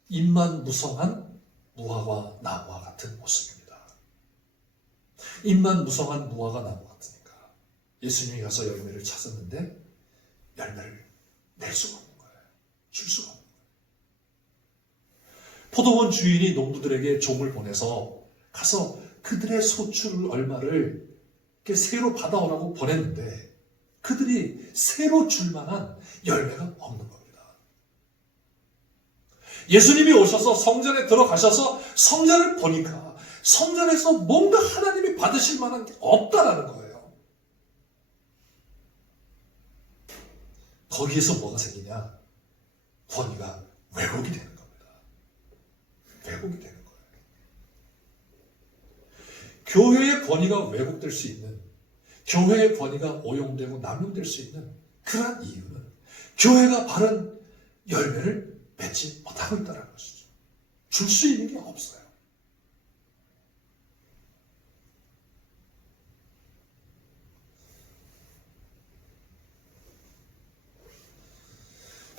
잎만 무성한 무화과 나무와 같은 모습입니다. 입만 무성한 무화과 나무 같으니까 예수님이 가서 열매를 찾았는데 열매를 낼 수가 없는 거예요. 줄 수가 없는 거예요. 포도원 주인이 농부들에게 종을 보내서 가서 그들의 소출 얼마를 이렇게 새로 받아오라고 보냈는데 그들이 새로 줄 만한 열매가 없는 겁니다. 예수님이 오셔서 성전에 들어가셔서 성전을 보니까 성전에서 뭔가 하나님이 받으실 만한 게 없다라는 거예요. 거기에서 뭐가 생기냐? 권위가 왜곡이 되는 겁니다. 왜곡이 되는 거예요. 교회의 권위가 왜곡될 수 있는, 교회의 권위가 오용되고 남용될 수 있는 그러한 이유는 교회가 바른 열매를 맺지 못하고 있다는 것이죠. 줄 수 있는 게 없어요.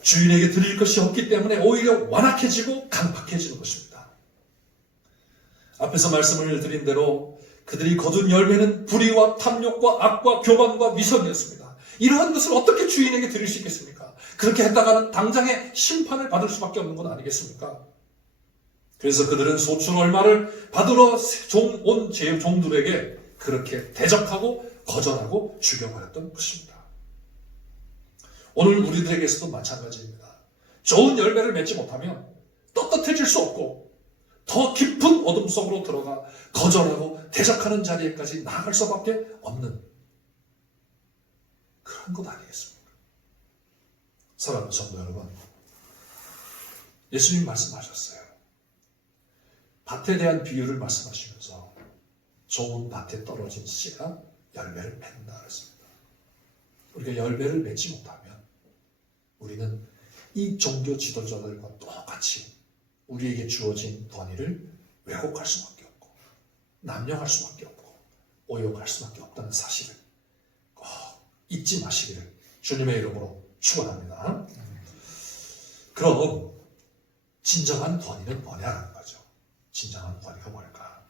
주인에게 드릴 것이 없기 때문에 오히려 완악해지고 강팍해지는 것입니다. 앞에서 말씀을 드린 대로 그들이 거둔 열매는 불의와 탐욕과 악과 교만과 미성이었습니다. 이러한 것을 어떻게 주인에게 드릴 수 있겠습니까? 그렇게 했다가는 당장의 심판을 받을 수밖에 없는 건 아니겠습니까? 그래서 그들은 소출 얼마를 받으러 온 종들에게 그렇게 대적하고 거절하고 죽여버렸던 것입니다. 오늘 우리들에게서도 마찬가지입니다. 좋은 열매를 맺지 못하면 떳떳해질 수 없고 더 깊은 어둠 속으로 들어가 거절하고 대적하는 자리에까지 나아갈 수밖에 없는 그런 것 아니겠습니까? 사랑하는 성도 여러분, 예수님 말씀하셨어요. 밭에 대한 비유를 말씀하시면서 좋은 밭에 떨어진 씨가 열매를 맺는다 그랬습니다. 우리가 열매를 맺지 못하면 우리는 이 종교 지도자들과 똑같이 우리에게 주어진 권위를 왜곡할 수밖에 없고 남용할 수밖에 없고 오용할 수밖에 없다는 사실을 꼭 잊지 마시기를 주님의 이름으로 축원합니다. 그럼 진정한 권위는 뭐냐는 거죠. 진정한 권위가 뭘까?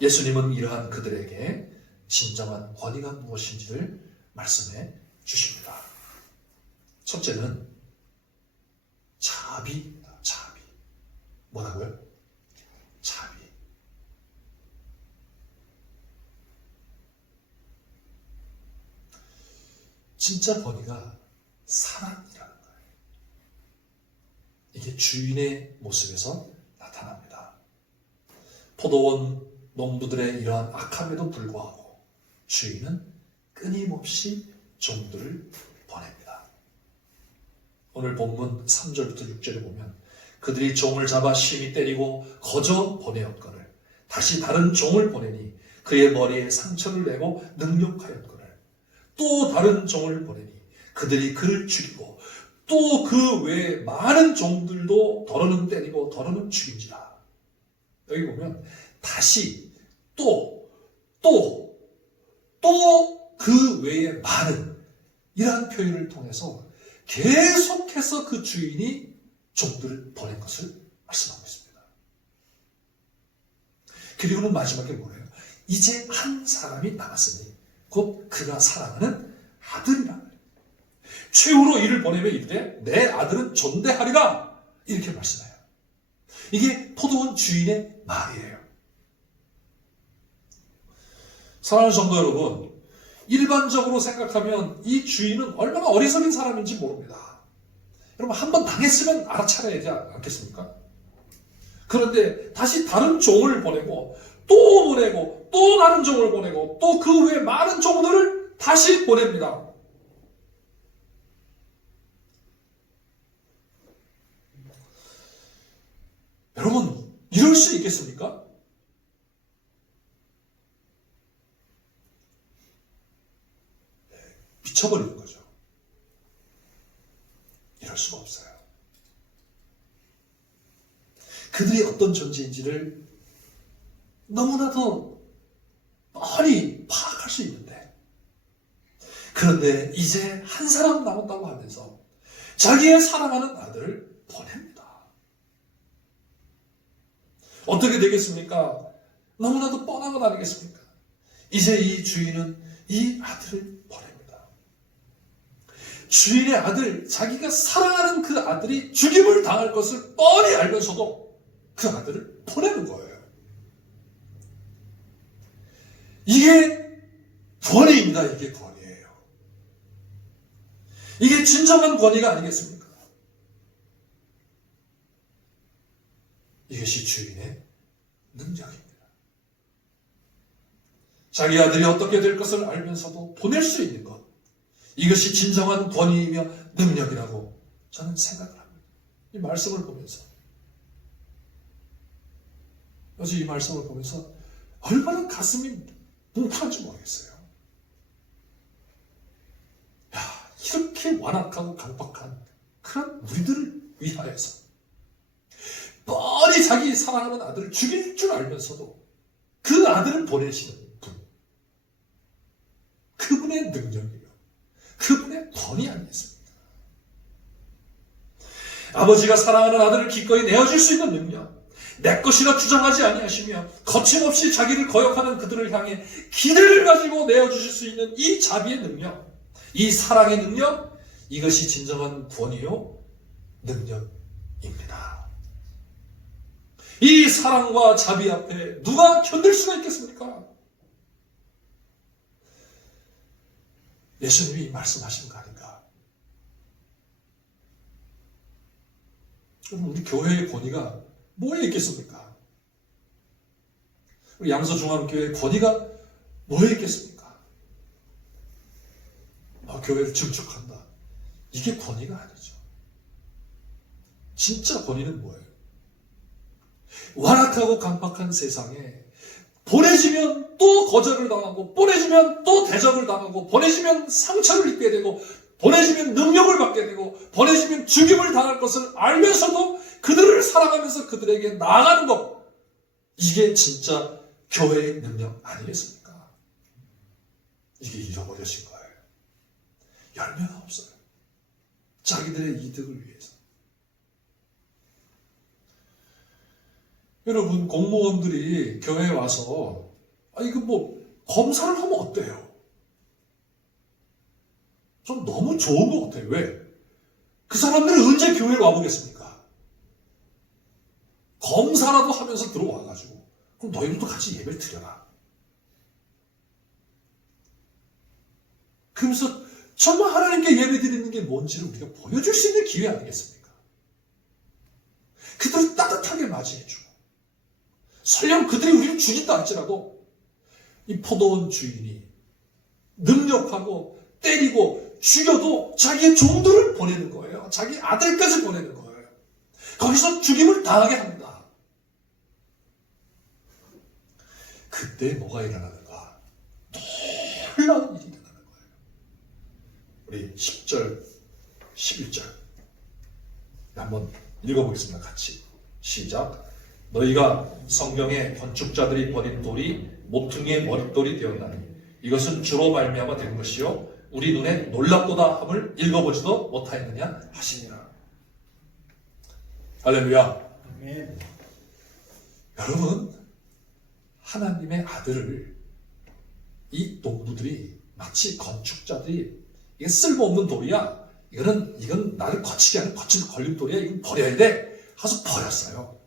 예수님은 이러한 그들에게 진정한 권위가 무엇인지를 말씀해 주십니다. 첫째는 자비입니다. 자비. 뭐라고요? 자비. 진짜 권위가 사랑이라는 거예요. 이게 주인의 모습에서 나타납니다. 포도원 농부들의 이러한 악함에도 불구하고 주인은 끊임없이 종들을 보냅니다. 오늘 본문 3절부터 6절에 보면 그들이 종을 잡아 심히 때리고 거저 보내었거늘 다시 다른 종을 보내니 그의 머리에 상처를 내고 능욕하였거늘 또 다른 종을 보내니 그들이 그를 죽이고 또 그 외에 많은 종들도 더러는 때리고 더러는 죽인지라. 여기 보면 다시 또 그 외에 많은 이러한 표현을 통해서 계속해서 그 주인이 종들을 보낸 것을 말씀하고 있습니다. 그리고는 마지막에 뭐래요? 이제 한 사람이 남았으니 곧 그가 사랑하는 아들이라. 최후로 이를 보내며 이르되 내 아들은 존대하리라 이렇게 말씀해요. 이게 포도원 주인의 말이에요. 사랑하는 성도 여러분, 일반적으로 생각하면 이 주인은 얼마나 어리석은 사람인지 모릅니다. 여러분 한번 당했으면 알아차려야 되지 않겠습니까? 그런데 다시 다른 종을 보내고 또 다른 종을 보내고 또 그 외에 많은 종들을 다시 보냅니다. 여러분 이럴 수 있겠습니까? 미쳐버리는 거죠. 이럴 수가 없어요. 그들이 어떤 존재인지를 너무나도 뻔히 파악할 수 있는데 그런데 이제 한 사람 남았다고 하면서 자기의 사랑하는 아들을 보냅니다. 어떻게 되겠습니까? 너무나도 뻔한 것 아니겠습니까? 이제 이 주인은 이 아들을 보냅니다. 주인의 아들, 자기가 사랑하는 그 아들이 죽임을 당할 것을 뻔히 알면서도 그 아들을 보내는 거예요. 이게 권위입니다. 이게 권위예요. 이게 진정한 권위가 아니겠습니까? 이것이 주인의 능력입니다. 자기 아들이 어떻게 될 것을 알면서도 보낼 수 있는 것, 이것이 진정한 권위이며 능력이라고 저는 생각을 합니다. 이 말씀을 보면서, 어제 이 말씀을 보면서 얼마나 가슴이 뭉클한지 모르겠어요. 야, 이렇게 완악하고 강박한 그런 우리들을 위하여서 뻔히 자기 사랑하는 아들을 죽일 줄 알면서도 그 아들을 보내시는 분, 그분의 능력이요, 그분의 권위 아니겠습니까? 아버지가 사랑하는 아들을 기꺼이 내어줄 수 있는 능력, 내 것이라 주장하지 아니하시며 거침없이 자기를 거역하는 그들을 향해 기대를 가지고 내어주실 수 있는 이 자비의 능력, 이 사랑의 능력, 이것이 진정한 권위요 능력입니다. 이 사랑과 자비 앞에 누가 견딜 수가 있겠습니까? 예수님이 말씀하신 거 아닌가? 그럼 우리 교회의 권위가 뭐에 있겠습니까? 우리 양서중앙교회의 권위가 뭐에 있겠습니까? 교회를 증축한다. 이게 권위가 아니죠. 진짜 권위는 뭐예요? 완악하고 강박한 세상에 보내지면 또 거절을 당하고, 보내지면 또 대적을 당하고, 보내지면 상처를 입게 되고, 보내지면 능력을 받게 되고, 보내지면 죽임을 당할 것을 알면서도 그들을 사랑하면서 그들에게 나아가는 것, 이게 진짜 교회의 능력 아니겠습니까? 이게 잃어버려진 거예요. 열매가 없어요. 자기들의 이득을 위해서. 여러분, 공무원들이 교회에 와서 이거 검사를 하면 어때요? 좀 너무 좋은 것 같아요. 왜? 그 사람들은 언제 교회를 와보겠습니까? 검사라도 하면서 들어와가지고, 그럼 너희들도 같이 예배를 드려라. 그러면서 정말 하나님께 예배 드리는 게 뭔지를 우리가 보여줄 수 있는 기회 아니겠습니까? 그들을 따뜻하게 맞이해주고, 설령 그들이 우리를 죽인다 할지라도 이 포도원 주인이 능력하고 때리고 죽여도 자기의 종들을 보내는 거예요. 자기 아들까지 보내는 거예요. 거기서 죽임을 당하게 합니다. 그때 뭐가 일어나는가? 놀라운 일이 일어나는 거예요. 우리 10절, 11절 한번 읽어보겠습니다. 같이. 시작. 너희가 성경에 건축자들이 버린 돌이 모퉁이의 머릿돌이 되었나니 이것은 주로 말미암아 된 것이요 우리 눈에 놀랍도다 함을 읽어보지도 못하였느냐 하시니라. 할렐루야. 아멘. 여러분, 하나님의 아들을 이 농부들이 마치 건축자들이 이게 쓸모없는 돌이야, 이건 나를 거치게 하는 거친 걸림돌이야, 이건 버려야 돼 하서 버렸어요.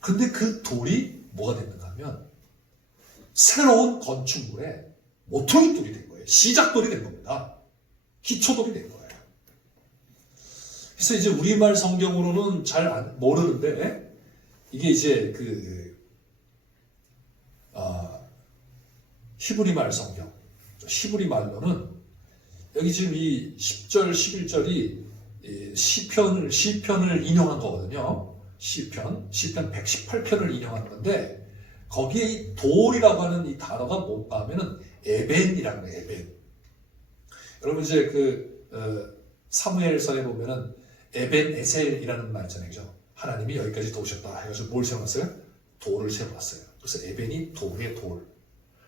근데 그 돌이 뭐가 됐는가 하면 새로운 건축물의 모퉁이 돌이 된 거예요. 시작돌이 된 겁니다. 기초돌이 된 거예요. 그래서 이제 우리말 성경으로는 잘 모르는데, 이게 이제 히브리말 성경, 히브리 말로는 여기 지금 이 10절, 11절이 시편을 인용한 거거든요. 시편 118편을 인용한 건데, 거기에 이 돌이라고 하는 이 단어가 뭔가 하면은 에벤이라는 거예요. 에벤. 여러분 이제 사무엘서에 보면은 에벤 에셀이라는 말 있잖아요. 그죠? 하나님이 여기까지 도우셨다 해가지고 뭘 세워놨어요? 돌을 세워놨어요. 그래서 에벤이 돌의 돌.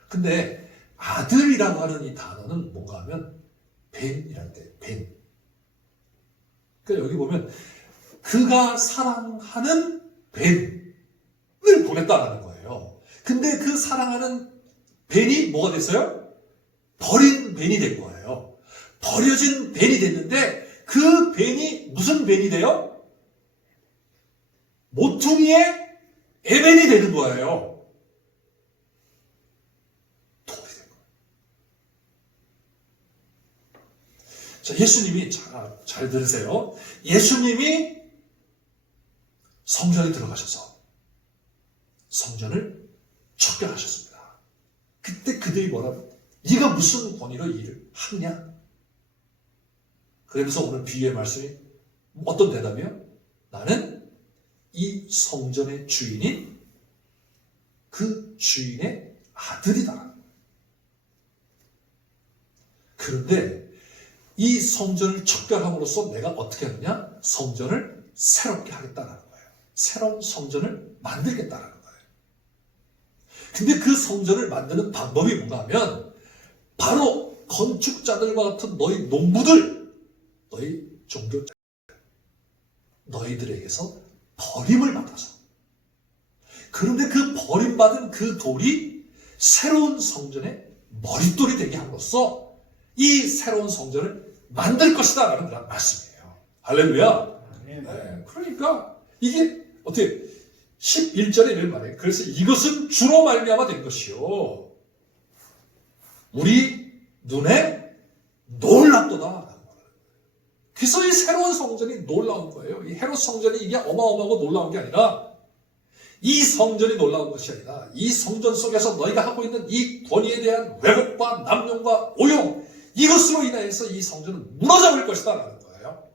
근데 아들이라고 하는 이 단어는 뭔가 하면 벤이라는 데, 벤. 그러니까 여기 보면 그가 사랑하는 벤을 보냈다라는 거예요. 근데 그 사랑하는 벤이 뭐가 됐어요? 버린 벤이 된 거예요. 버려진 벤이 됐는데 그 벤이 무슨 벤이 돼요? 모퉁이의 에벤이 되는 거예요. 돌이 된 거예요. 자, 예수님이 잘 들으세요. 예수님이 성전에 들어가셔서 성전을 척결하셨습니다. 그때 그들이 뭐라고? 네가 무슨 권위로 이 일을 하느냐? 그러면서 오늘 비유의 말씀이 어떤 대답이요? 나는 이 성전의 주인인 그 주인의 아들이다. 그런데 이 성전을 척결함으로써 내가 어떻게 하느냐? 성전을 새롭게 하겠다는 거예요. 새로운 성전을 만들겠다는 거예요. 근데 그 성전을 만드는 방법이 뭔가 하면 바로 건축자들과 같은 너희 농부들, 너희 종교자, 너희들에게서 버림을 받아서, 그런데 그 버림받은 그 돌이 새로운 성전의 머릿돌이 되게 함으로써 이 새로운 성전을 만들 것이다 라는 그런 말씀이에요. 할렐루야. 네, 그러니까 이게 어떻게 11절에 이런 말이에요. 그래서 이것은 주로 말미암아 된 것이요 우리 눈에 놀랍도다. 그래서 이 새로운 성전이 놀라운 거예요. 이 헤롯 성전이 이게 어마어마하고 놀라운 게 아니라, 이 성전이 놀라운 것이 아니라 이 성전 속에서 너희가 하고 있는 이 권위에 대한 왜곡과 남용과 오용, 이것으로 인하여서 이 성전은 무너져버릴 것이다 라는 거예요.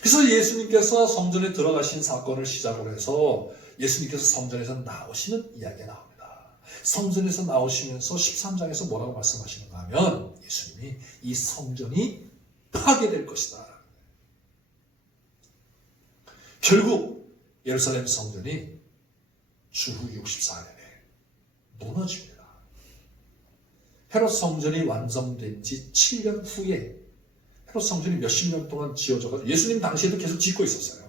그래서 예수님께서 성전에 들어가신 사건을 시작으로 해서 예수님께서 성전에서 나오시는 이야기가 나옵니다. 성전에서 나오시면서 13장에서 뭐라고 말씀하시는가 하면 예수님이 이 성전이 파괴될 것이다. 결국 예루살렘 성전이 주후 64년에 무너집니다. 헤롯 성전이 완성된 지 7년 후에, 헤롯 성전이 몇십 년 동안 지어져가지고 예수님 당시에도 계속 짓고 있었어요.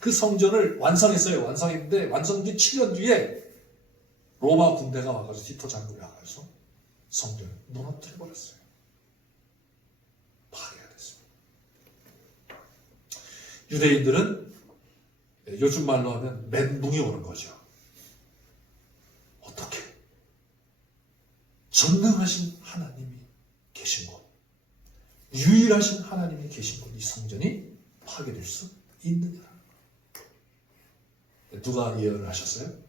그 성전을 완성했어요. 완성했는데 완성 뒤 7년 뒤에 로마 군대가 와가지고 티토 장군이 와가지고 성전을 무너뜨려버렸어요. 파괴가 됐습니다. 유대인들은 요즘 말로 하면 멘붕이 오는 거죠. 어떻게? 전능하신 하나님이 계신 곳, 유일하신 하나님이 계신 곳, 이 성전이 파괴될 수 있느냐? 누가 예언을 하셨어요?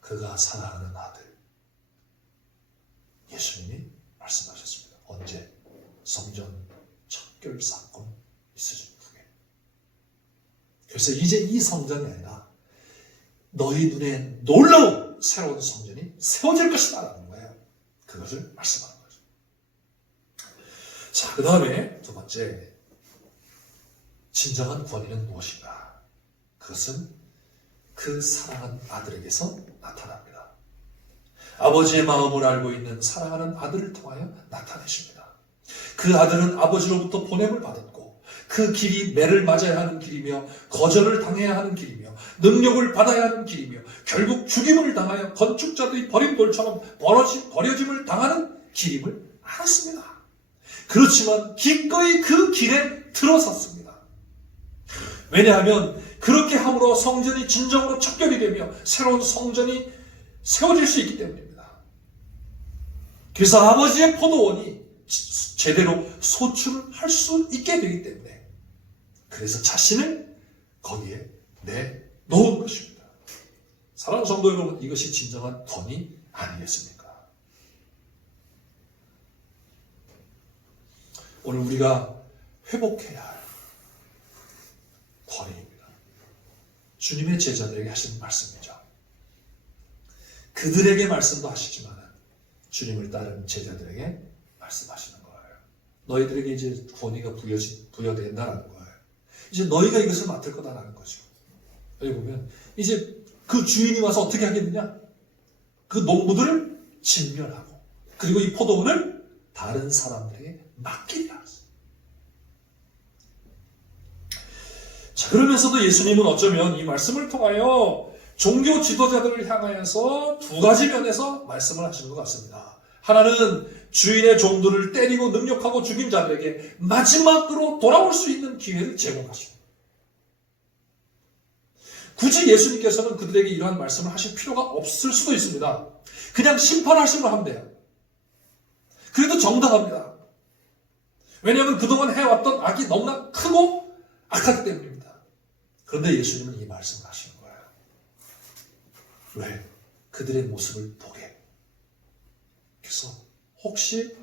그가 사랑하는 아들 예수님이 말씀하셨습니다. 언제? 성전 척결 사건 있으신 후에. 그래서 이제 이 성전이 아니라 너희 눈에 놀라운 새로운 성전이 세워질 것이다 라는 거예요. 그것을 말씀하는 거죠. 자, 그 다음에 두 번째, 진정한 권위는 무엇인가? 그것은 그 사랑하는 아들에게서 나타납니다. 아버지의 마음을 알고 있는 사랑하는 아들을 통하여 나타내십니다. 그 아들은 아버지로부터 보냄을 받았고 그 길이 매를 맞아야 하는 길이며 거절을 당해야 하는 길이며 능력을 받아야 하는 길이며 결국 죽임을 당하여 건축자들이 버린 돌처럼 버려짐을 당하는 길임을 알았습니다. 그렇지만 기꺼이 그 길에 들어섰습니다. 왜냐하면 그렇게 함으로 성전이 진정으로 척결이 되며 새로운 성전이 세워질 수 있기 때문입니다. 그래서 아버지의 포도원이 제대로 소출을 할 수 있게 되기 때문에 그래서 자신을 거기에 내놓은 것입니다. 사랑하는 성도 여러분, 이것이 진정한 권위 아니겠습니까? 오늘 우리가 회복해야 할 권위입니다. 주님의 제자들에게 하신 말씀이죠. 그들에게 말씀도 하시지만 주님을 따르는 제자들에게 말씀하시는 거예요. 너희들에게 이제 권위가 부여된다라는 거예요. 이제 너희가 이것을 맡을 거다라는 거죠. 여기 보면 이제 그 주인이 와서 어떻게 하겠느냐? 그 농부들을 진멸하고 그리고 이 포도원을 다른 사람들에게 맡기리라. 자, 자, 그러면서도 예수님은 어쩌면 이 말씀을 통하여 종교 지도자들을 향하여서 두 가지 면에서 말씀을 하시는 것 같습니다. 하나는 주인의 종들을 때리고 능욕하고 죽인 자들에게 마지막으로 돌아올 수 있는 기회를 제공하십니다. 굳이 예수님께서는 그들에게 이러한 말씀을 하실 필요가 없을 수도 있습니다. 그냥 심판하시면 하면 돼요. 그래도 정당합니다. 왜냐하면 그동안 해왔던 악이 너무나 크고 악하기 때문입니다. 그런데 예수님은 이 말씀을 하시는 거예요. 왜? 그들의 모습을 보게. 그래서 혹시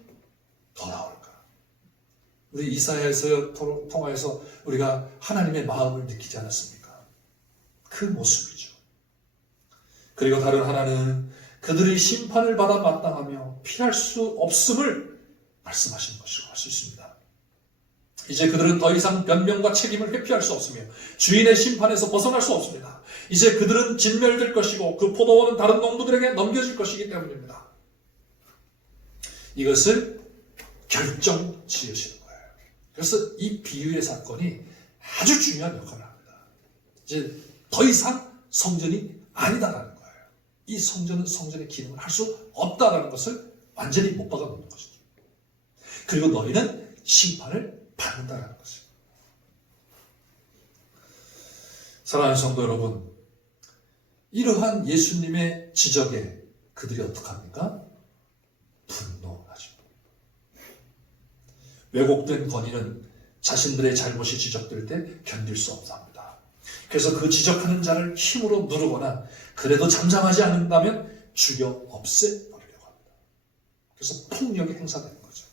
돌아올까? 우리 이사야에서 통하여서 우리가 하나님의 마음을 느끼지 않았습니까? 그 모습이죠. 그리고 다른 하나는 그들의 심판을 받아 마땅하며 피할 수 없음을 말씀하시는 것이라고 할 수 있습니다. 이제 그들은 더 이상 변명과 책임을 회피할 수 없으며 주인의 심판에서 벗어날 수 없습니다. 이제 그들은 진멸될 것이고 그 포도원은 다른 농부들에게 넘겨질 것이기 때문입니다. 이것을 결정 지으시는 거예요. 그래서 이 비유의 사건이 아주 중요한 역할을 합니다. 이제 더 이상 성전이 아니다라는 거예요. 이 성전은 성전의 기능을 할 수 없다라는 것을 완전히 못 박아 놓는 것이죠. 그리고 너희는 심판을 받는다라는 것이죠. 사랑하는 성도 여러분, 이러한 예수님의 지적에 그들이 어떻게 합니까? 분노하죠. 왜곡된 권위는 자신들의 잘못이 지적될 때 견딜 수 없습니다. 그래서 그 지적하는 자를 힘으로 누르거나 그래도 잠잠하지 않는다면 죽여 없애버리려고 합니다. 그래서 폭력이 행사되는 거죠.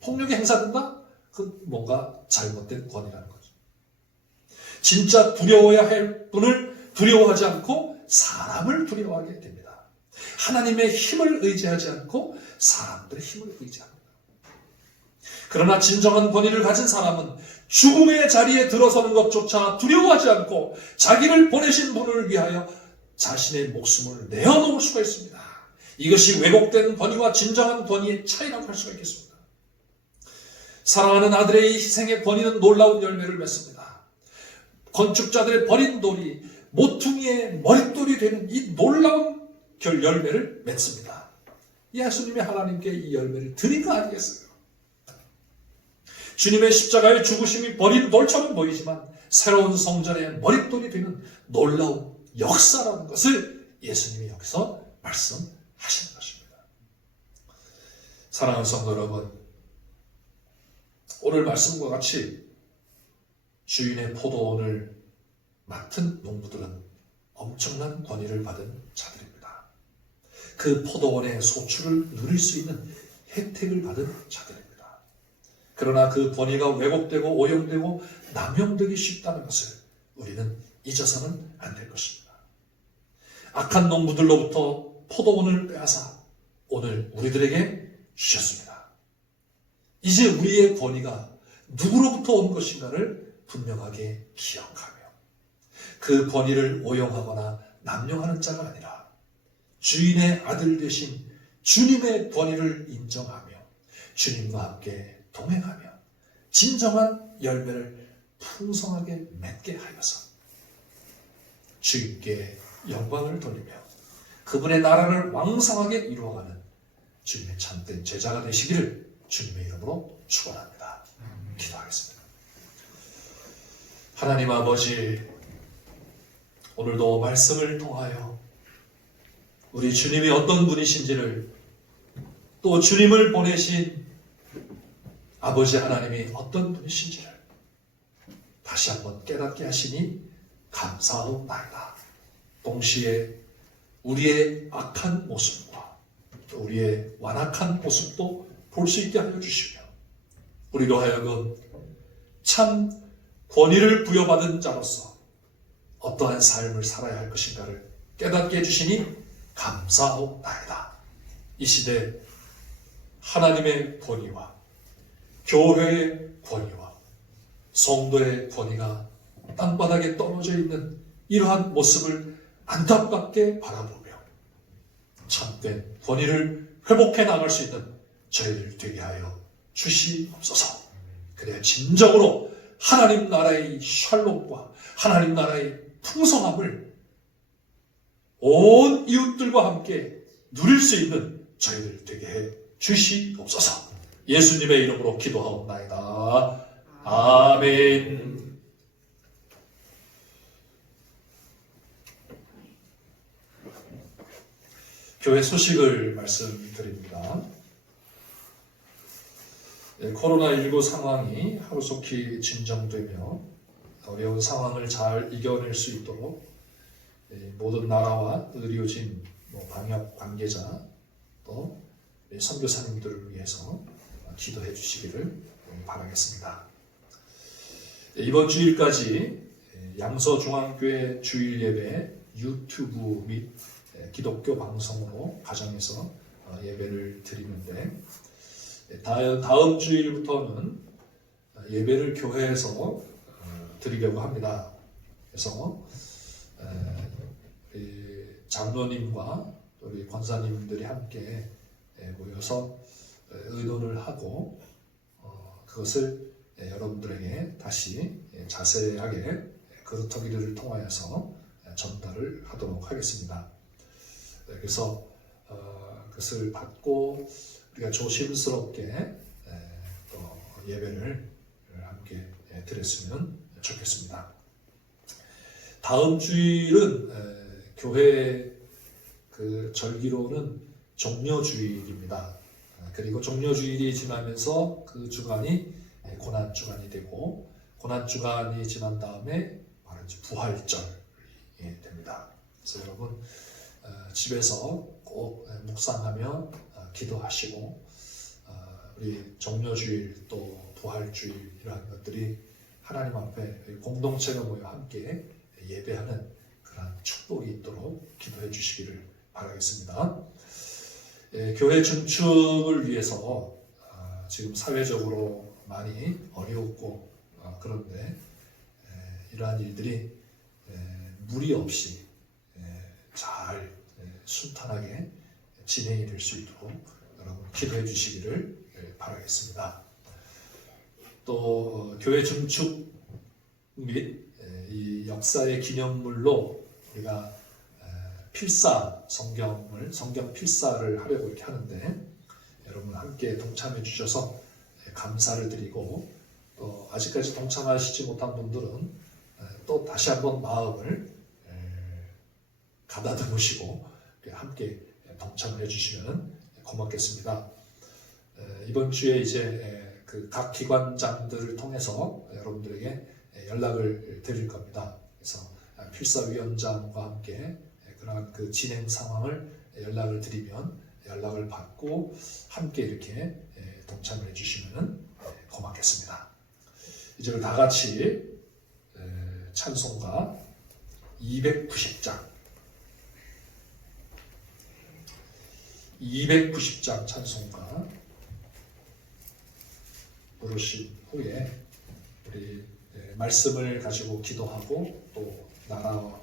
폭력이 행사된다? 그 뭔가 잘못된 권위라는 거죠. 진짜 두려워야 할 분을 두려워하지 않고 사람을 두려워하게 됩니다. 하나님의 힘을 의지하지 않고 사람들의 힘을 의지합니다. 그러나 진정한 권위를 가진 사람은 죽음의 자리에 들어서는 것조차 두려워하지 않고 자기를 보내신 분을 위하여 자신의 목숨을 내어놓을 수가 있습니다. 이것이 왜곡된 권위와 진정한 권위의 차이라고 할 수가 있겠습니다. 사랑하는 아들의 이 희생의 권위는 놀라운 열매를 맺습니다. 건축자들의 버린 돌이 모퉁이의 머릿돌이 되는 이 놀라운 열매를 맺습니다. 예수님이 하나님께 이 열매를 드린 거 아니겠어요? 주님의 십자가의 죽으심이 버린 돌처럼 보이지만 새로운 성전의 머릿돌이 되는 놀라운 역사라는 것을 예수님이 여기서 말씀하시는 것입니다. 사랑하는 성도 여러분, 오늘 말씀과 같이 주인의 포도원을 맡은 농부들은 엄청난 권위를 받은 자들입니다. 그 포도원의 소출을 누릴 수 있는 혜택을 받은 자들입니다. 그러나 그 권위가 왜곡되고 오용되고 남용되기 쉽다는 것을 우리는 잊어서는 안 될 것입니다. 악한 농부들로부터 포도원을 빼앗아 오늘 우리들에게 주셨습니다. 이제 우리의 권위가 누구로부터 온 것인가를 분명하게 기억하며 그 권위를 오용하거나 남용하는 자가 아니라 주인의 아들 되신 주님의 권위를 인정하며 주님과 함께 동행하며 진정한 열매를 풍성하게 맺게 하여서 주님께 영광을 돌리며 그분의 나라를 왕성하게 이루어가는 주님의 참된 제자가 되시기를 주님의 이름으로 축원합니다. 기도하겠습니다. 하나님 아버지, 오늘도 말씀을 통하여 우리 주님이 어떤 분이신지를 또 주님을 보내신 아버지 하나님이 어떤 분이신지를 다시 한번 깨닫게 하시니 감사하옵나이다. 동시에 우리의 악한 모습과 또 우리의 완악한 모습도 볼 수 있게 하여 주시며 우리로 하여금 참 권위를 부여받은 자로서 어떠한 삶을 살아야 할 것인가를 깨닫게 해주시니 감사하옵나이다. 이 시대 하나님의 권위와 교회의 권위와 성도의 권위가 땅바닥에 떨어져 있는 이러한 모습을 안타깝게 바라보며 참된 권위를 회복해 나갈 수 있는 저희들 되게 하여 주시옵소서. 그래야 진정으로 하나님 나라의 샬롬과 하나님 나라의 풍성함을 온 이웃들과 함께 누릴 수 있는 저희들 되게 해 주시옵소서. 예수님의 이름으로 기도하옵나이다. 아멘. 교회 소식을 말씀드립니다. 코로나19 상황이 하루속히 진정되며 어려운 상황을 잘 이겨낼 수 있도록 모든 나라와 의료진, 방역 관계자, 또 선교사님들을 위해서 기도해 주시기를 바라겠습니다. 이번 주일까지 양서중앙교회 주일 예배 유튜브 및 기독교 방송으로 가정에서 예배를 드리는데, 다음 주일부터는 예배를 교회에서 드리려고 합니다. 그래서 장로님과 우리 권사님들이 함께 모여서 의논을 하고 그것을 여러분들에게 다시 자세하게 그루터기를 통하여서 전달을 하도록 하겠습니다. 그래서 그것을 받고 우리가 조심스럽게 또 예배를 함께 드렸으면 좋겠습니다. 다음 주일은 교회 그 절기로는 종려주일입니다. 그리고 종려주일이 지나면서 그 주간이 고난주간이 되고, 고난주간이 지난 다음에 바로 이제 부활절이 됩니다. 그래서 여러분 집에서 꼭 묵상하며 기도하시고, 우리 종려주일 또 부활주일 이러한 것들이 하나님 앞에 공동체가 모여 함께 예배하는 그런 축복이 있도록 기도해 주시기를 바라겠습니다. 교회 증축을 위해서 지금 사회적으로 많이 어려웠고, 그런데 이러한 일들이 무리 없이 잘 순탄하게 진행이 될 수 있도록 여러분 기도해 주시기를 바라겠습니다. 또 교회 증축 및 이 역사의 기념물로 우리가 성경 필사를 하려고 이렇게 하는데, 여러분 함께 동참해 주셔서 감사를 드리고, 또 아직까지 동참하시지 못한 분들은 또 다시 한번 마음을 가다듬으시고 함께 동참을 해주시면 고맙겠습니다. 이번 주에 이제 그 각 기관장들을 통해서 여러분들에게 연락을 드릴 겁니다. 그래서 필사위원장과 함께 그러한 그 진행 상황을 연락을 드리면 연락을 받고 함께 이렇게 동참을 해주시면 고맙겠습니다. 이제 다 같이 찬송가 290장 찬송가 부르신 후에 우리 말씀을 가지고 기도하고, 또 나라와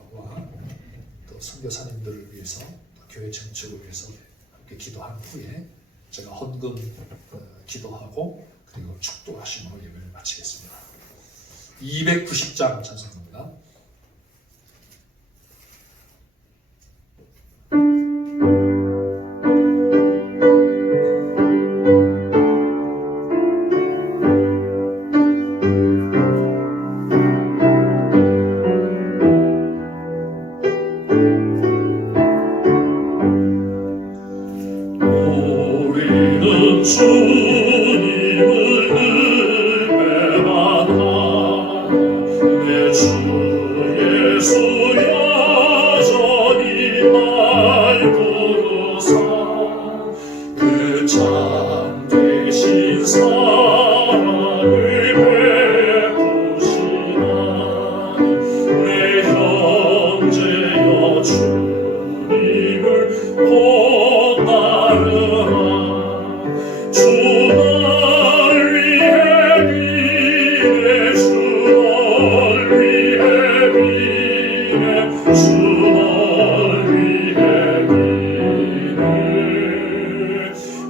또 선교사님들을 위해서, 또 교회 증축을 위해서 함께 기도한 후에 제가 헌금 기도하고 그리고 축도하심으로 예배를 마치겠습니다. 290장 찬송입니다.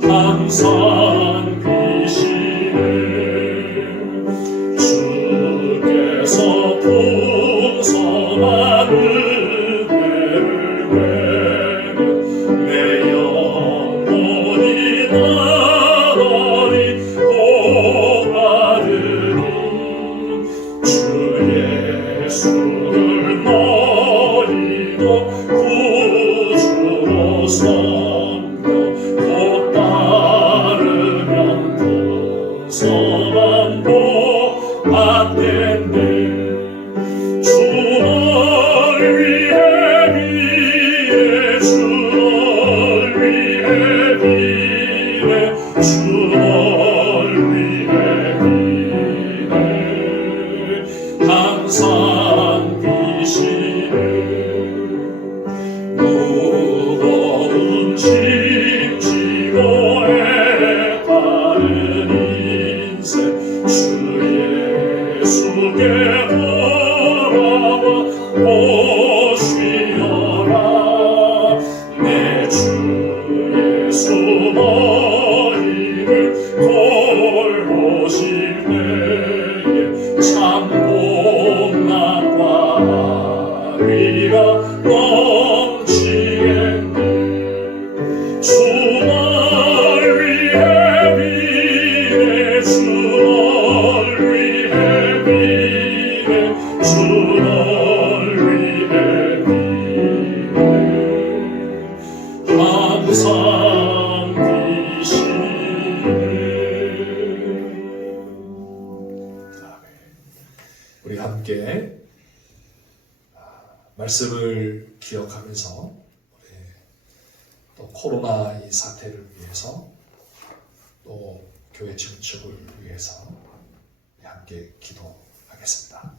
항상 비시네 주 수모임을 고르실 때에 참 복락과 의가 넘치겠네. 주 널 위해 비네 주 널 위해 비네 주 널 위해 비네 항상 비시네. 우리 함께 말씀을 기억하면서 또 코로나 이 사태를 위해서 또 교회 증축을 위해서 함께 기도하겠습니다.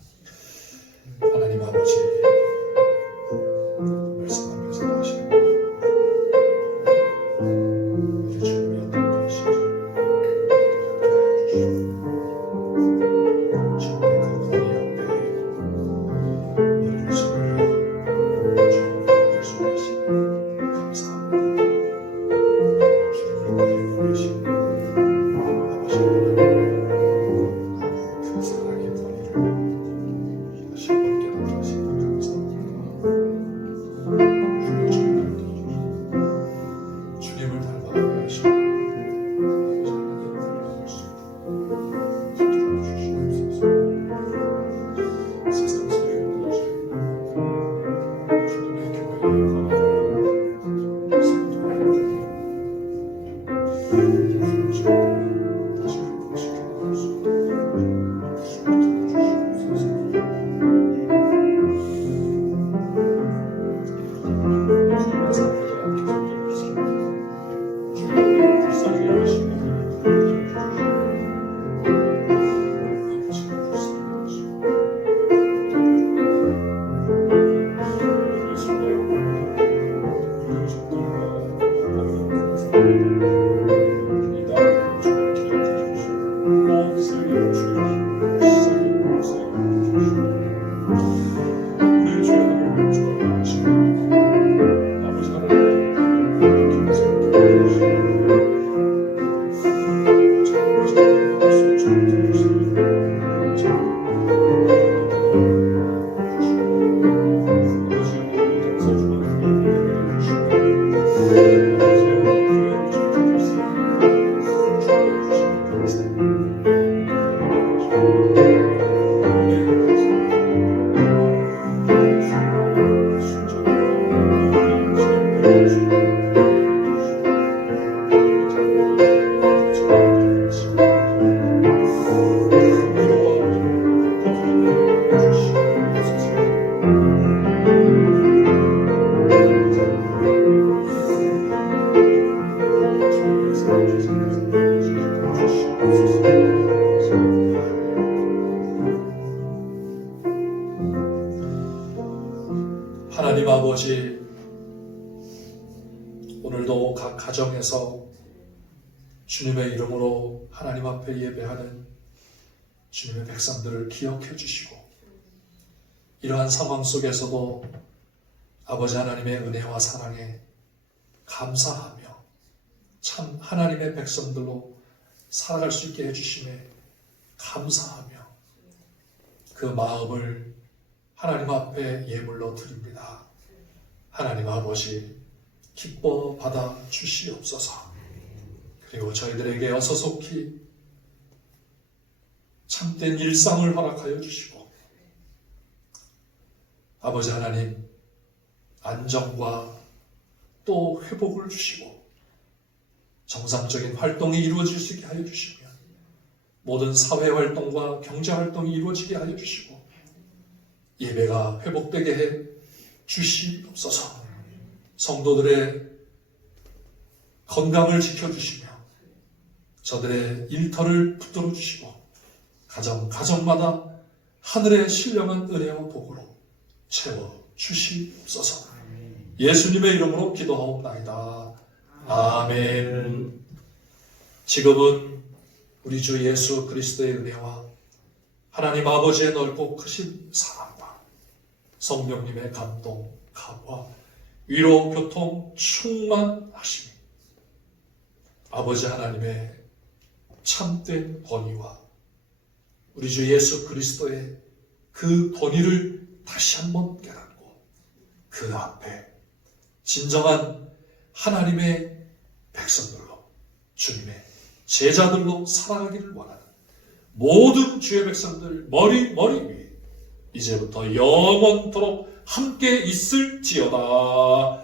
하나님 아버지 말씀하면서 하시는 우리 주님이 어떤 분이신지 주님의 그 권위 앞에 우리를 섬기려 주님을 수 계시니 감사합니다. 주님을 위해 계신 아버지 하나님 그 사랑의 권위를 다시 한번 깨닫게 하시니 감사합니다. 주님을 닮아가게 하시니 아버지 하나님을 닮아갈 수 있도록 주시옵소서. 세상 소리를 들으시고 주님의 교회에 관하여 성도를 다시 회복시켜 나갈 수 있도록 주시옵소서. 주님의 사랑이 함께 성도하시고 주님의 불쌍히 하시고 하나님 아버지, 오늘도 각 가정에서 주님의 이름으로 하나님 앞에 예배하는 주님의 백성들을 기억해 주시고, 이러한 상황 속에서도 아버지 하나님의 은혜와 사랑에 감사하며 참 하나님의 백성들로 살아갈 수 있게 해주심에 감사하며 그 마음을 하나님 앞에 예물로 드립니다. 하나님 아버지, 기뻐 받아 주시옵소서. 그리고 저희들에게 어서속히 참된 일상을 허락하여 주시고, 아버지 하나님 안정과 또 회복을 주시고 정상적인 활동이 이루어질 수 있게 하여 주시며, 모든 사회활동과 경제활동이 이루어지게 하여 주시고, 예배가 회복되게 해 주시옵소서. 성도들의 건강을 지켜주시며 저들의 일터를 붙들어 주시고, 가정마다 하늘의 신령한 은혜와 복으로 채워 주시옵소서. 예수님의 이름으로 기도하옵나이다. 아멘. 지금은 우리 주 예수 그리스도의 은혜와 하나님 아버지의 넓고 크신 사랑과 성령님의 감동, 감화, 위로, 교통, 충만하심이 아버지 하나님의 참된 권위와 우리 주 예수 그리스도의 그 권위를 다시 한번 깨닫고 그 앞에 진정한 하나님의 백성들로 주님의 제자들로 살아가기를 원하는 모든 주의 백성들 머리 위에 이제부터 영원토록 함께 있을지어다.